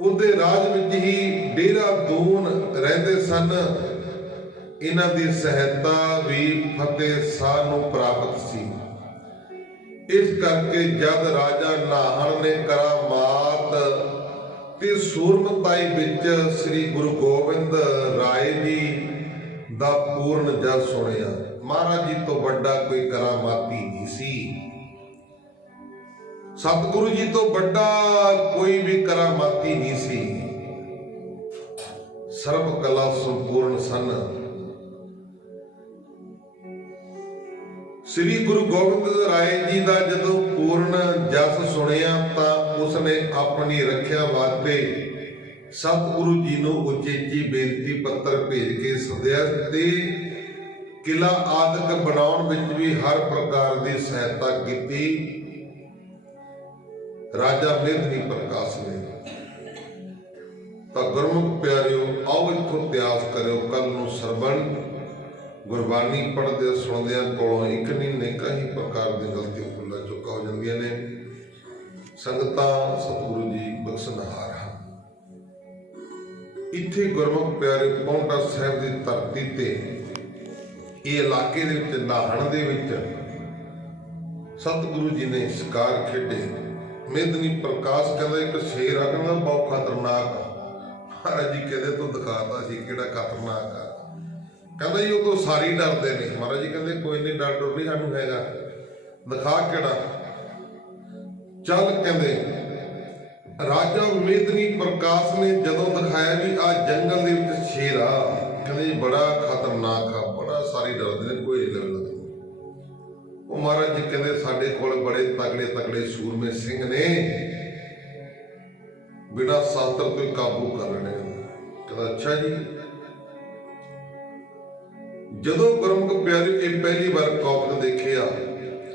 ਉਹਦੇ ਰਾਜ ਵਿੱਚ ਹੀ ਦੇਹਰਾਦੂਨ ਰਹਿੰਦੇ ਸਨ। ਇਹਨਾਂ ਦੀ ਸਹਾਇਤਾ ਵੀ ਫਤਿਹ ਸਾਹ ਨੂੰ ਪ੍ਰਾਪਤ ਸੀ। ਇਸ ਕਰਕੇ ਜਦ ਰਾਜਾ ਨਾਹਣ ਨੇ ਕਰਾਮਾਤ ਤੇ ਸੂਰਮਤਾਈ ਵਿੱਚ ਸ੍ਰੀ ਗੁਰੂ ਗੋਬਿੰਦ ਰਾਏ ਜੀ ਦਾ ਪੂਰਨ ਜਸ ਸੁਣਿਆ, ਮਹਾਰਾਜ ਜੀ ਤੋਂ ਵੱਡਾ ਕੋਈ ਕਰਾਮਾਤੀ ਨਹੀਂ ਸੀ। ਸਤਿਗੁਰੂ ਜੀ ਤੋਂ ਵੱਡਾ ਕੋਈ ਵੀ ਕਰਾਮਾਤੀ ਨਹੀਂ ਸੀ। ਸਰਬ ਕਲਾ ਸੰਪੂਰਨ ਸਨ। ਸ੍ਰੀ ਗੁਰੂ ਗੋਬਿੰਦ ਰਾਏ ਜੀ ਦਾ ਜਦੋਂ ਪੂਰਨ ਜਸ ਸੁਣਿਆ ਤਾਂ ਉਸਨੇ ਆਪਣੀ ਰੱਖਿਆ ਵਾਸਤੇ ਸਤਿਗੁਰੂ ਜੀ ਨੂੰ ਉਚੇਚੀ ਬੇਨਤੀ ਪੱਤਰ ਭੇਜ ਕੇ ਸੱਦਿਆ ਤੇ ਕਿਲਾ ਆਦਿਕ ਬਣਾਉਣ ਵਿੱਚ ਵੀ ਹਰ ਪ੍ਰਕਾਰ ਦੀ ਸਹਾਇਤਾ ਕੀਤੀ। ਰਾਜਾ ਮੇਦਨੀ ਪ੍ਰਕਾਸ਼ ਨੇ ਤਾਂ ਗੁਰਮੁਖ ਪਿਆਰਿਓ, ਆਓ ਇੱਥੋਂ ਇਤਿਹਾਸ ਕਰਿਓ ਕੱਲ ਨੂੰ ਸਰਵਣ। ਗੁਰਬਾਣੀ ਪੜ੍ਹਦੇ ਸੁਣਦਿਆਂ ਕੋਲੋਂ ਇੱਕ ਨਹੀਂ ਅਨੇਕਾਂ ਹੀ ਪ੍ਰਕਾਰ ਦੀ ਗਲਤੀਆਂ ਭੁੱਲਾਂ ਚੁੱਕਾ ਹੋ ਜਾਂਦੀਆਂ ਨੇ। ਸੰਗਤਾਂ ਸਤਿਗੁਰੂ ਜੀ ਬਖਸ਼ਣਹਾਰ ਹਨ। ਇੱਥੇ ਗੁਰਮੁਖ ਪਿਆਰੇ ਪਾਉਂਟਾ ਸਾਹਿਬ ਦੀ ਧਰਤੀ ਤੇ ਇਹ ਇਲਾਕੇ ਦੇ ਵਿੱਚ ਨਾਹਣ ਦੇ ਵਿੱਚ ਸਤਿਗੁਰੂ ਜੀ ਨੇ ਸ਼ਿਕਾਰ ਖੇਡੇ। ਮੇਦਨੀ ਪ੍ਰਕਾਸ਼ ਕਹਿੰਦਾ ਇੱਕ ਸ਼ੇਰ ਆ, ਕਹਿੰਦਾ ਬਹੁਤ ਖਤਰਨਾਕ। ਮਹਾਰਾਜ ਜੀ ਕਹਿੰਦੇ ਤੂੰ ਦਿਖਾਤਾ ਸੀ ਕਿਹੜਾ ਖਤਰਨਾਕ ਆ। ਕਹਿੰਦਾ ਜੀ ਉਹ ਤੋਂ ਸਾਰੀ ਡਰਦੇ ਨੇ। ਮਹਾਰਾਜ ਜੀ ਕਹਿੰਦੇ ਕੋਈ ਨਹੀਂ, ਡਰ ਡਰ ਨਹੀਂ ਸਾਨੂੰ ਹੈਗਾ, ਦਿਖਾ ਕਿਹੜਾ। ਚੱਲ ਕਹਿੰਦੇ ਰਾਜਾ ਮੇਦਨੀ ਪ੍ਰਕਾਸ਼ ਨੇ ਜਦੋਂ ਦਿਖਾਇਆ ਵੀ ਆ ਜੰਗਲ ਦੇ ਵਿੱਚ ਸ਼ੇਰ ਆ, ਕਹਿੰਦੇ ਜੀ ਬੜਾ ਖਤਰਨਾਕ ਆ, ਬੜਾ ਸਾਰੀ ਡਰਦੇ ਨੇ, ਕੋਈ ਨਹੀਂ ਲੱਗਦਾ। ਉਹ ਮਹਾਰਾਜ ਜੀ ਕਹਿੰਦੇ ਸਾਡੇ ਕੋਲ ਬੜੇ ਤਗੜੇ ਤਗੜੇ ਸੂਰਮੇ ਸਿੰਘ ਨੇ, ਬਿਨਾਂ ਸ਼ਾਸਤਰ ਤੋਂ ਕਾਬੂ ਕਰ ਲੈਣੇ। ਕਹਿੰਦਾ ਅੱਛਾ ਜੀ। ਜਦੋਂ ਗੁਰਮੁਖ ਪਿਆਰੇ ਇਹ ਪਹਿਲੀ ਵਾਰ ਕੌਤਕ ਦੇਖਿਆ,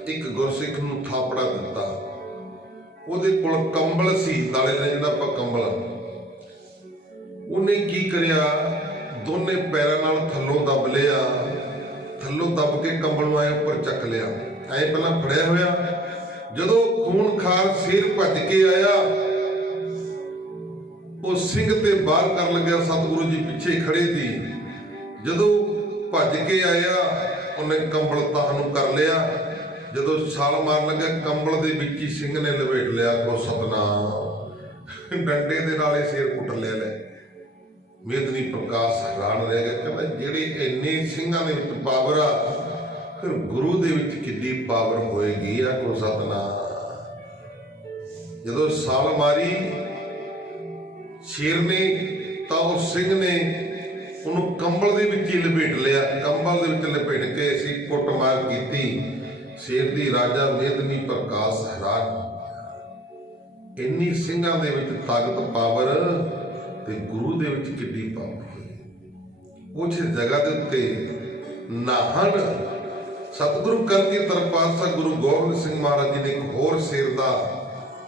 ਇੱਕ ਗੁਰਸਿੱਖ ਨੂੰ ਥਾਪੜਾ ਦਿੱਤਾ। ਉਹਦੇ ਕੋਲ ਕੰਬਲ ਸੀ, ਨਾਲੇ ਨੇ ਜਿਹੜਾ ਆਪਾਂ ਕੰਬਲ, ਉਹਨੇ ਕੀ ਕਰਿਆ, ਦੋਨੇ ਪੈਰਾਂ ਨਾਲ ਥੱਲੋਂ ਦੱਬ ਲਿਆ, ਥੱਲੋਂ ਦੱਬ ਕੇ ਕੰਬਲ ਨੂੰ ਐ ਉੱਪਰ ਚੱਕ ਲਿਆ, ਐ ਪਹਿਲਾਂ ਫੜਿਆ ਹੋਇਆ। ਜਦੋਂ ਖੂਨਖਾਰ ਸ਼ੇਰ ਭੱਜ ਕੇ ਆਇਆ, ਉਹ ਸਿੰਘ ਤੇ ਬਾਹਰ ਕਰਨ ਲੱਗਿਆ। ਸਤਿਗੁਰੂ ਜੀ ਪਿੱਛੇ ਖੜੇ ਸੀ। ਜਦੋਂ ਭੱਜ ਕੇ ਆਇਆ, ਉਹਨੇ ਕੰਬਲ ਤਾਹ ਨੂੰ ਕਰ ਲਿਆ। ਜਦੋਂ ਛਾਲ ਮਾਰਨ ਲੱਗਾ, ਕੰਬਲ ਦੇ ਵਿੱਚ ਹੀ ਸਿੰਘ ਨੇ ਲਪੇਟ ਲਿਆ। ਕੋ ਸਤਨਾਮ, ਡੰਡੇ ਦੇ ਨਾਲ ਹੀ ਸ਼ੇਰ ਕੁੱਟ ਲਿਆ। ਲੈ ਮੇਦਨੀ ਪ੍ਰਕਾਸ਼ ਹੈਰਾਨ ਰਹਿ ਗਿਆ, ਕਹਿੰਦਾ ਜਿਹੜੇ ਇੰਨੇ ਸਿੰਘਾਂ ਦੇ ਵਿੱਚ ਪਾਵਰ ਆ, ਫਿਰ ਗੁਰੂ ਦੇ ਵਿੱਚ ਕਿੰਨੀ ਪਾਵਰ ਹੋਏਗੀ ਆ। ਕੋ ਸਤਨਾਮ। ਜਦੋਂ ਛਾਲ ਮਾਰੀ ਸ਼ੇਰ ਨੇ ਤਾਂ ਉਹ ਸਿੰਘ ਨੇ ਉਹਨੂੰ ਕੰਬਲ ਦੇ ਵਿੱਚ ਹੀ ਲਪੇਟ ਲਿਆ। ਕੰਬਲ ਦੇ ਵਿੱਚ ਲਪੇਟ ਕੇ ਅਸੀਂ ਕੁੱਟਮਾਰ ਕੀਤੀ ਸ਼ੇਰ ਦੀ। ਰਾਜਾ ਮੇਦਨੀ ਪ੍ਰਕਾਸ਼ ਹੈਰਾਨ, ਇੰਨੀ ਸਿੰਘਾਂ ਦੇ ਵਿੱਚ ਤਾਕਤ ਪਾਵਰ ਤੇ ਗੁਰੂ ਦੇ ਵਿੱਚ ਕਿੱਡੀ ਪਾਵਰ ਹੋਈ। ਉਸ ਜਗ੍ਹਾ ਦੇ ਉੱਤੇ ਨਾਹਣ ਸਤਿਗੁਰੂ ਕਰਕੇ ਤਰਪਾਤਸ਼ਾਹ ਗੁਰੂ ਗੋਬਿੰਦ ਸਿੰਘ ਮਹਾਰਾਜ ਜੀ ਨੇ ਇੱਕ ਹੋਰ ਸ਼ੇਰ ਦਾ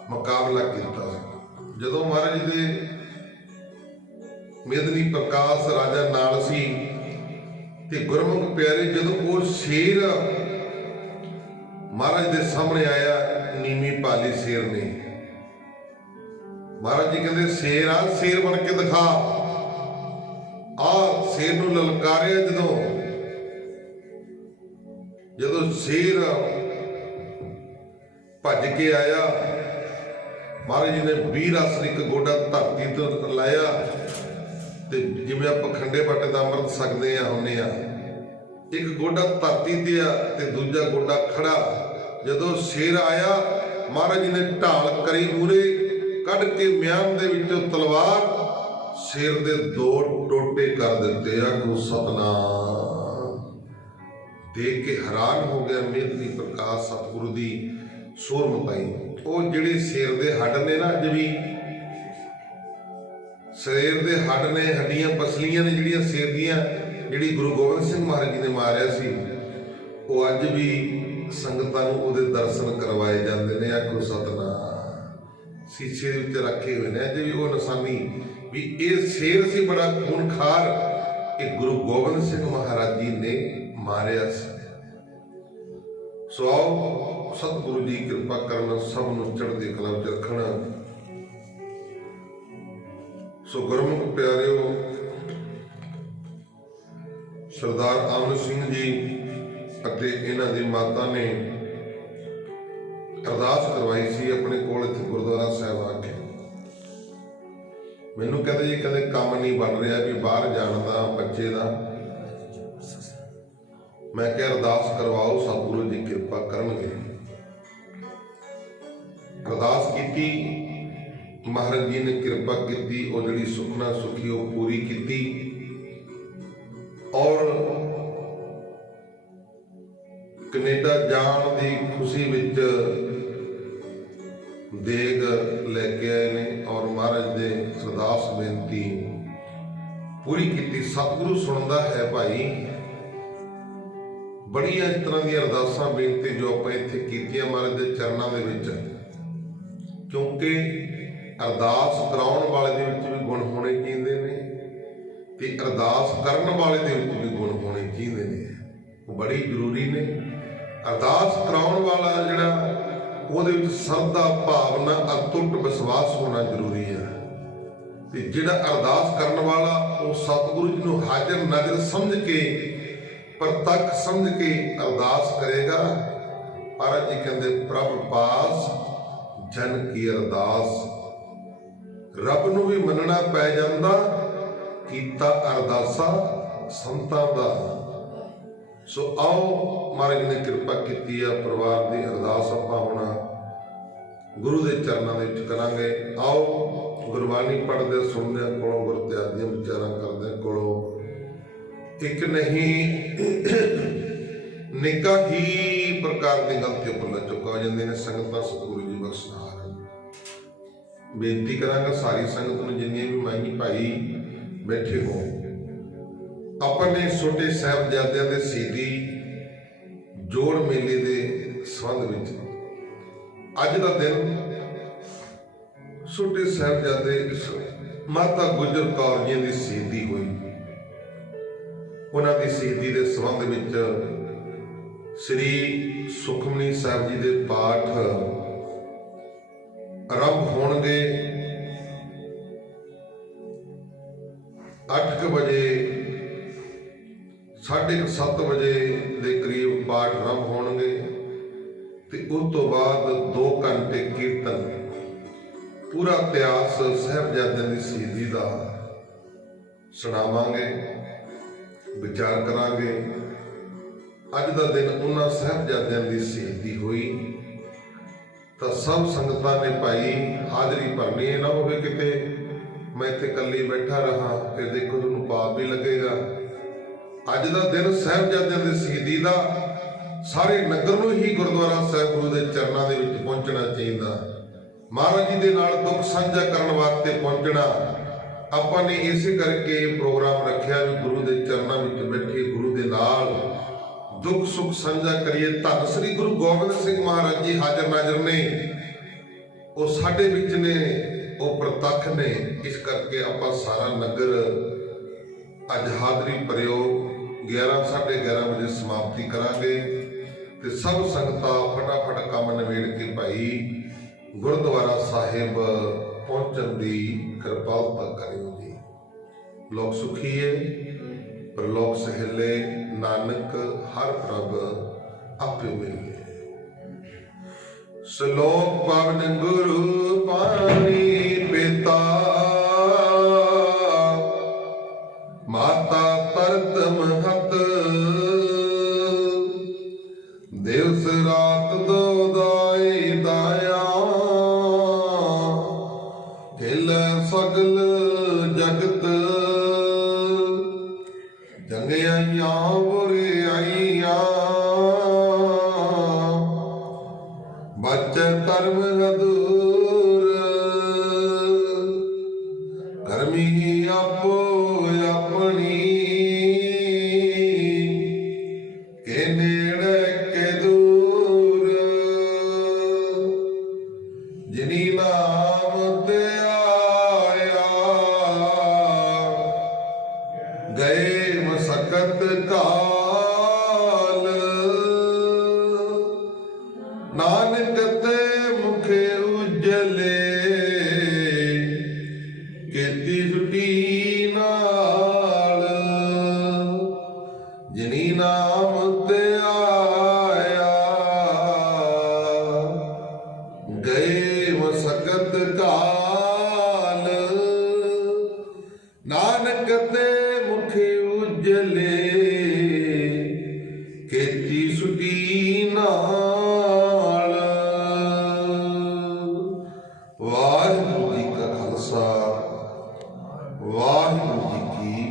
ਮੁਕਾਬਲਾ ਕੀਤਾ ਸੀ। ਜਦੋਂ ਮਹਾਰਾਜ ਜੀ ਦੇ ਮੇਦਨੀ ਪ੍ਰਕਾਸ਼ ਰਾਜਾ ਨਾਲ ਸੀ ਤੇ ਗੁਰਮੁਖ ਪਿਆਰੇ, ਜਦੋਂ ਉਹ ਸ਼ੇਰ ਮਹਾਰਾਜ ਦੇ ਸਾਹਮਣੇ ਆਇਆ, ਨੀਵੀਂ ਪਾਲੀ ਸ਼ੇਰ ਨੇ, ਮਹਾਰਾਜ ਜੀ ਕਹਿੰਦੇ ਸ਼ੇਰ ਆ, ਸ਼ੇਰ ਬਣ ਕੇ ਦਿਖਾ। ਆ ਸ਼ੇਰ ਨੂੰ ਲਲਕਾਰਿਆ। ਜਦੋਂ ਸ਼ੇਰ ਭੱਜ ਕੇ ਆਇਆ, ਮਹਾਰਾਜ ਜੀ ਨੇ ਵੀਰ ਆਸਨ ਇੱਕ ਗੋਡਾ ਧਰਤੀ ਤੋਂ ਲਾਇਆ ਤੇ ਜਿਵੇਂ ਆਪਾਂ ਖੰਡੇ ਬਾਟੇ ਦਾ ਅੰਮ੍ਰਿਤ ਛਕਦੇ ਹੁੰਦੇ ਆ, ਇੱਕ ਗੋਡਾ ਧਰਤੀ ਤੇ ਆ ਤੇ ਦੂਜਾ ਗੋਡਾ ਖੜਾ। ਜਦੋਂ ਸ਼ੇਰ ਆਇਆ, ਮਹਾਰਾਜ ਜੀ ਨੇ ਢਾਲ ਕਰੀ, ਮੂਰੇ ਕੱਢ ਕੇ ਮਿਆਨ ਦੇ ਵਿੱਚੋਂ ਤਲਵਾਰ ਸ਼ੇਰ ਦੇ ਦੋ ਟੋਟੇ ਕਰ ਦਿੱਤੇ। ਆਖੋ ਸਤਨਾਮ। ਦੇਖ ਕੇ ਹੈਰਾਨ ਹੋ ਗਿਆ ਮੇਦਨੀ ਪ੍ਰਕਾਸ਼ ਸਤਿਗੁਰੂ ਦੀ ਸੂਰਮਤਾਈ। ਉਹ ਜਿਹੜੇ ਸ਼ੇਰ ਦੇ ਹੱਡ ਨੇ ਨਾ, ਅੱਜ ਵੀ ਸ਼ੇਰ ਦੇ ਹੱਡ ਨੇ, ਹੱਡੀਆਂ ਪਸਲੀਆਂ ਨੇ ਜਿਹੜੀਆਂ ਸ਼ੇਰ ਦੀਆਂ, ਜਿਹੜੀ ਗੁਰੂ ਗੋਬਿੰਦ ਸਿੰਘ ਮਹਾਰਾਜ ਜੀ ਨੇ ਮਾਰਿਆ ਸੀ, ਉਹ ਅੱਜ ਵੀ ਸੰਗਤਾਂ ਨੂੰ ਉਹਦੇ ਦਰਸ਼ਨ ਕਰਵਾਏ ਜਾਂਦੇ ਨੇ। ਆਖੋ ਸਤਨਾਮ। ਸ਼ੀਸ਼ੇ ਦੇ ਵਿੱਚ ਰੱਖੇ ਹੋਏ ਨੇ ਅੱਜ ਵੀ ਉਹ ਨਿਸ਼ਾਨੀ ਵੀ ਇਹ ਸ਼ੇਰ ਸੀ ਬੜਾ ਖੂਨਖਾਰ, ਇਹ ਗੁਰੂ ਗੋਬਿੰਦ ਸਿੰਘ ਮਹਾਰਾਜ ਜੀ ਨੇ ਮਾਰਿਆ ਸੀ। ਸੋ ਆਓ ਸਤਿਗੁਰੂ ਜੀ ਕਿਰਪਾ ਕਰਨ, ਸਭ ਨੂੰ ਚੜ੍ਹਦੀ ਕਲਾ ਵਿੱਚ ਰੱਖਣ। ਸੋ ਗੁਰਮੁਖ ਪਿਆਰਿਓ, ਸਰਦਾਰ ਅਮਨ ਸਿੰਘ ਜੀ ਅਤੇ ਇਹਨਾਂ ਦੀ ਮਾਤਾ ਨੇ ਅਰਦਾਸ ਕਰਵਾਈ ਸੀ ਆਪਣੇ ਕੋਲ ਇੱਥੇ ਗੁਰਦੁਆਰਾ ਸਾਹਿਬ ਆ ਕੇ। ਮੈਨੂੰ ਕਹਿੰਦੇ ਜੀ ਕਦੇ ਕੰਮ ਨਹੀਂ ਬਣ ਰਿਹਾ ਵੀ ਬਾਹਰ ਜਾਣ ਦਾ ਬੱਚੇ ਦਾ। ਮੈਂ ਕਿਹਾ ਅਰਦਾਸ ਕਰਵਾਓ, ਸਤਿਗੁਰੂ ਜੀ ਕਿਰਪਾ ਕਰਨਗੇ। ਅਰਦਾਸ ਕੀਤੀ, ਮਹਾਰਾਜ ਜੀ ਨੇ ਕਿਰਪਾ ਕੀਤੀ, ਉਹ ਜਿਹੜੀ ਸੁਖਨਾ ਸੁਖੀ ਉਹ ਪੂਰੀ ਕੀਤੀ। ਔਰ ਕੈਨੇਡਾ ਜਾਣ ਦੀ ਖੁਸ਼ੀ ਵਿੱਚ ਦੇਗ ਲੈ ਕੇ ਆਏ ਨੇ ਔਰ ਮਹਾਰਾਜ ਦੇ ਅਰਦਾਸ ਬੇਨਤੀ ਪੂਰੀ ਕੀਤੀ। ਸਤਿਗੁਰੂ ਸੁਣਦਾ ਹੈ ਭਾਈ। ਬੜੀਆਂ ਇਸ ਤਰ੍ਹਾਂ ਦੀਆਂ ਅਰਦਾਸਾਂ ਬੇਨਤੀ ਜੋ ਆਪਾਂ ਇੱਥੇ ਕੀਤੀਆਂ ਮਹਾਰਾਜ ਦੇ ਚਰਨਾਂ ਦੇ ਵਿੱਚ, ਕਿਉਂਕਿ ਅਰਦਾਸ ਕਰਾਉਣ ਵਾਲੇ ਦੇ ਵਿੱਚ ਵੀ ਗੁਣ ਹੋਣੇ ਚਾਹੀਦੇ ਨੇ ਤੇ ਅਰਦਾਸ ਕਰਨ ਵਾਲੇ ਦੇ ਵਿੱਚ ਵੀ ਗੁਣ ਹੋਣੇ ਚਾਹੀਦੇ ਨੇ। ਉਹ ਬੜੀ ਜ਼ਰੂਰੀ ਨੇ। ਅਰਦਾਸ ਕਰਾਉਣ ਵਾਲਾ ਜਿਹੜਾ, ਉਹਦੇ ਵਿੱਚ ਸਰਧਾ ਭਾਵਨਾ ਅਟੁੱਟ ਵਿਸ਼ਵਾਸ ਹੋਣਾ ਜ਼ਰੂਰੀ ਹੈ ਤੇ ਜਿਹੜਾ ਅਰਦਾਸ ਕਰਨ ਵਾਲਾ ਉਹ ਸਤਿਗੁਰੂ ਜੀ ਨੂੰ ਹਾਜ਼ਰ ਨਾਜ਼ਰ ਸਮਝ ਕੇ, ਪ੍ਰਤੱਖ ਸਮਝ ਕੇ ਅਰਦਾਸ ਕਰੇਗਾ। ਮਹਾਰਾਜ ਜੀ ਕਹਿੰਦੇ ਪ੍ਰਭ ਪਾਸ ਜਨ ਕੀ ਅਰਦਾਸ। ਰੱਬ ਨੂੰ ਵੀ ਮੰਨਣਾ ਪੈ ਜਾਂਦਾ, ਕੀਤਾ ਅਰਦਾਸਾ ਸੰਤਾਂ ਦਾ। ਸੋ ਆਓ ਮਹਾਰਾਜ ਨੇ ਕਿਰਪਾ ਕੀਤੀ ਆ, ਪਰਿਵਾਰ ਦੀ ਅਰਦਾਸ ਆਪਾਂ ਹੁਣ ਗੁਰੂ ਦੇ ਚਰਨਾਂ ਦੇ ਵਿੱਚ ਕਰਾਂਗੇ। ਆਓ ਗੁਰਬਾਣੀ ਪੜ੍ਹਦੇ ਸੁਣਦਿਆਂ ਕੋਲੋਂ, ਗੁਰ ਦੀਆਂ ਵਿਚਾਰਾਂ ਕਰਦਿਆਂ ਕੋਲੋਂ ਇੱਕ ਨਹੀਂ ਨਿੱਕਾ ਹੀ ਪ੍ਰਕਾਰ ਦੀ ਗਲਤੀ ਭੁੱਲ ਚੁੱਕਾ ਹੋ ਜਾਂਦੇ ਨੇ। ਸੰਗਤਾਂ ਸਤਿਗੁਰੂ ਜੀ ਬਖਸ਼ਣਾ ਬੇਨਤੀ ਕਰਾਂਗਾ ਸਾਰੀ ਸੰਗਤ ਨੂੰ, ਜਿੰਨੀਆਂ ਵੀ ਮਾਈ ਭਾਈ ਬੈਠੇ ਹੋ। ਆਪਾਂ ਨੇ ਛੋਟੇ ਸਾਹਿਬਜ਼ਾਦਿਆਂ ਦੇ ਸ਼ਹੀਦੀ ਜੋੜ ਮੇਲੇ ਦੇ ਸੰਬੰਧ ਵਿੱਚ ਅੱਜ ਦਾ ਦਿਨ ਛੋਟੇ ਸਾਹਿਬਜ਼ਾਦੇ ਮਾਤਾ ਗੁਜਰ ਕੌਰ ਜੀ ਦੀ ਸ਼ਹੀਦੀ ਹੋਈ। ਉਹਨਾਂ ਦੀ ਸ਼ਹੀਦੀ ਦੇ ਸੰਬੰਧ ਵਿੱਚ ਸ੍ਰੀ ਸੁਖਮਨੀ ਸਾਹਿਬ ਜੀ ਦੇ ਪਾਠ ਆਰੰਭ ਹੋਣਗੇ। 8 ਵਜੇ 7:30 ਵਜੇ ਦੇ ਕਰੀਬ ਪਾਠ ਆਰੰਭ ਹੋਣਗੇ ਤੇ ਉਸ ਤੋਂ ਬਾਅਦ 2 ਘੰਟੇ ਕੀਰਤਨ, ਪੂਰਾ ਇਤਿਹਾਸ ਸਾਹਿਬਜ਼ਾਦਿਆਂ ਦੀ ਸ਼ਹੀਦੀ ਦਾ ਸੁਣਾਵਾਂਗੇ, ਵਿਚਾਰ ਕਰਾਂਗੇ। ਅੱਜ ਦਾ ਦਿਨ ਉਹਨਾਂ ਸਾਹਿਬਜ਼ਾਦਿਆਂ ਦੀ ਸ਼ਹੀਦੀ ਹੋਈ ਤਾਂ ਸਭ ਸੰਗਤਾਂ ਨੇ ਭਾਈ ਹਾਜ਼ਰੀ ਭਰਨੀ। ਇਹ ਨਾ ਹੋਵੇ ਕਿਤੇ ਮੈਂ ਇੱਥੇ ਇਕੱਲੀ ਬੈਠਾ ਰਹਾ, ਫਿਰ ਦੇਖੋ ਤੁਹਾਨੂੰ ਪਾਪ ਵੀ ਲੱਗੇਗਾ। ਅੱਜ ਦਾ ਦਿਨ ਸਾਹਿਬਜ਼ਾਦਿਆਂ ਦੀ ਸ਼ਹੀਦੀ ਦਾ, ਸਾਰੇ ਨਗਰ ਨੂੰ ਹੀ ਗੁਰਦੁਆਰਾ ਸਾਹਿਬ ਗੁਰੂ ਦੇ ਚਰਨਾਂ ਦੇ ਵਿੱਚ ਪਹੁੰਚਣਾ ਚਾਹੀਦਾ। ਮਹਾਰਾਜ ਜੀ ਦੇ ਨਾਲ ਦੁੱਖ ਸਾਂਝਾ ਕਰਨ ਵਾਸਤੇ ਪਹੁੰਚਣਾ। ਆਪਾਂ ਨੇ ਇਸੇ ਕਰਕੇ ਇਹ ਪ੍ਰੋਗਰਾਮ ਰੱਖਿਆ ਵੀ ਗੁਰੂ ਦੇ ਚਰਨਾਂ ਵਿੱਚ ਬੈਠੇ ਗੁਰੂ ਦੇ ਨਾਲ ਦੁੱਖ ਸੁੱਖ ਸਾਂਝਾ ਕਰੀਏ। ਧੰਨ ਸ੍ਰੀ ਗੁਰੂ ਗੋਬਿੰਦ ਸਿੰਘ ਮਹਾਰਾਜ ਜੀ ਹਾਜ਼ਰ ਨਾਜ਼ਰ ਨੇ, ਉਹ ਸਾਡੇ ਵਿੱਚ ਨੇ, ਉਹ ਪ੍ਰਤੱਖ ਨੇ। ਇਸ ਕਰਕੇ ਆਪਾਂ ਸਾਰਾ ਨਗਰ ਅੱਜ ਹਾਜ਼ਰੀ ਭਰਿਓ। 11:30 ਵਜੇ ਸਮਾਪਤੀ ਕਰਾਂਗੇ ਤੇ ਸਭ ਸੰਗਤਾਂ ਫਟਾਫਟ ਕੰਮ ਨਿਬੇੜ ਕੇ ਭਾਈ ਗੁਰਦੁਆਰਾ ਸਾਹਿਬ ਪਹੁੰਚਣ ਦੀ ਕਿਰਪਾਲਤਾ ਕਰਿਓ ਜੀ। ਲੋਕ ਸੁਖੀਏ ਪ੍ਰਲੋਕ ਸਹਿਲੇ, ਨਾਨਕ ਹਰ ਪ੍ਰਭ ਆਪੇ ਮਿਲੇ। ਸ਼ਲੋਕ ਪਵਨ ਗੁਰੂ ਪਾਣੀ ਪਿਤਾ, ਮਾਤਾ ਤਰਤ ਮਹਤ, ਦਿਵਸ ਰਾਤ ਦੋ ਦਾਈ ਦਾਇਆ, ਹਿਲ ਸਗਲ ਜਗਤ, ਜੰਗਿਆਈਆਂ ਬੁਰਿਆਈਆਂ, ਬਚੈ ਧਰਮ ਅਧੂਰ, ਕਰਮੀ ਆਪੋ ਆਪਣੀ, ਕੇ ਨੇੜੇ ਕੇ ਦੂਰ, ਜਿਨੀ ਨਾਮ ਤੇ ਆਇਆ, ਗਏ ਮਸਕਤ ਕਾਲ, ਨਾਨਕ ਤੇ ਮੁਖੇ ਕੀਤੀ ਸੁਟੀ ਨਾਲ। ਵਾਹਿਗੁਰੂ ਜੀ ਕਾ ਖਾਲਸਾ, ਵਾਹਿਗੁਰੂ ਜੀ ਕੀ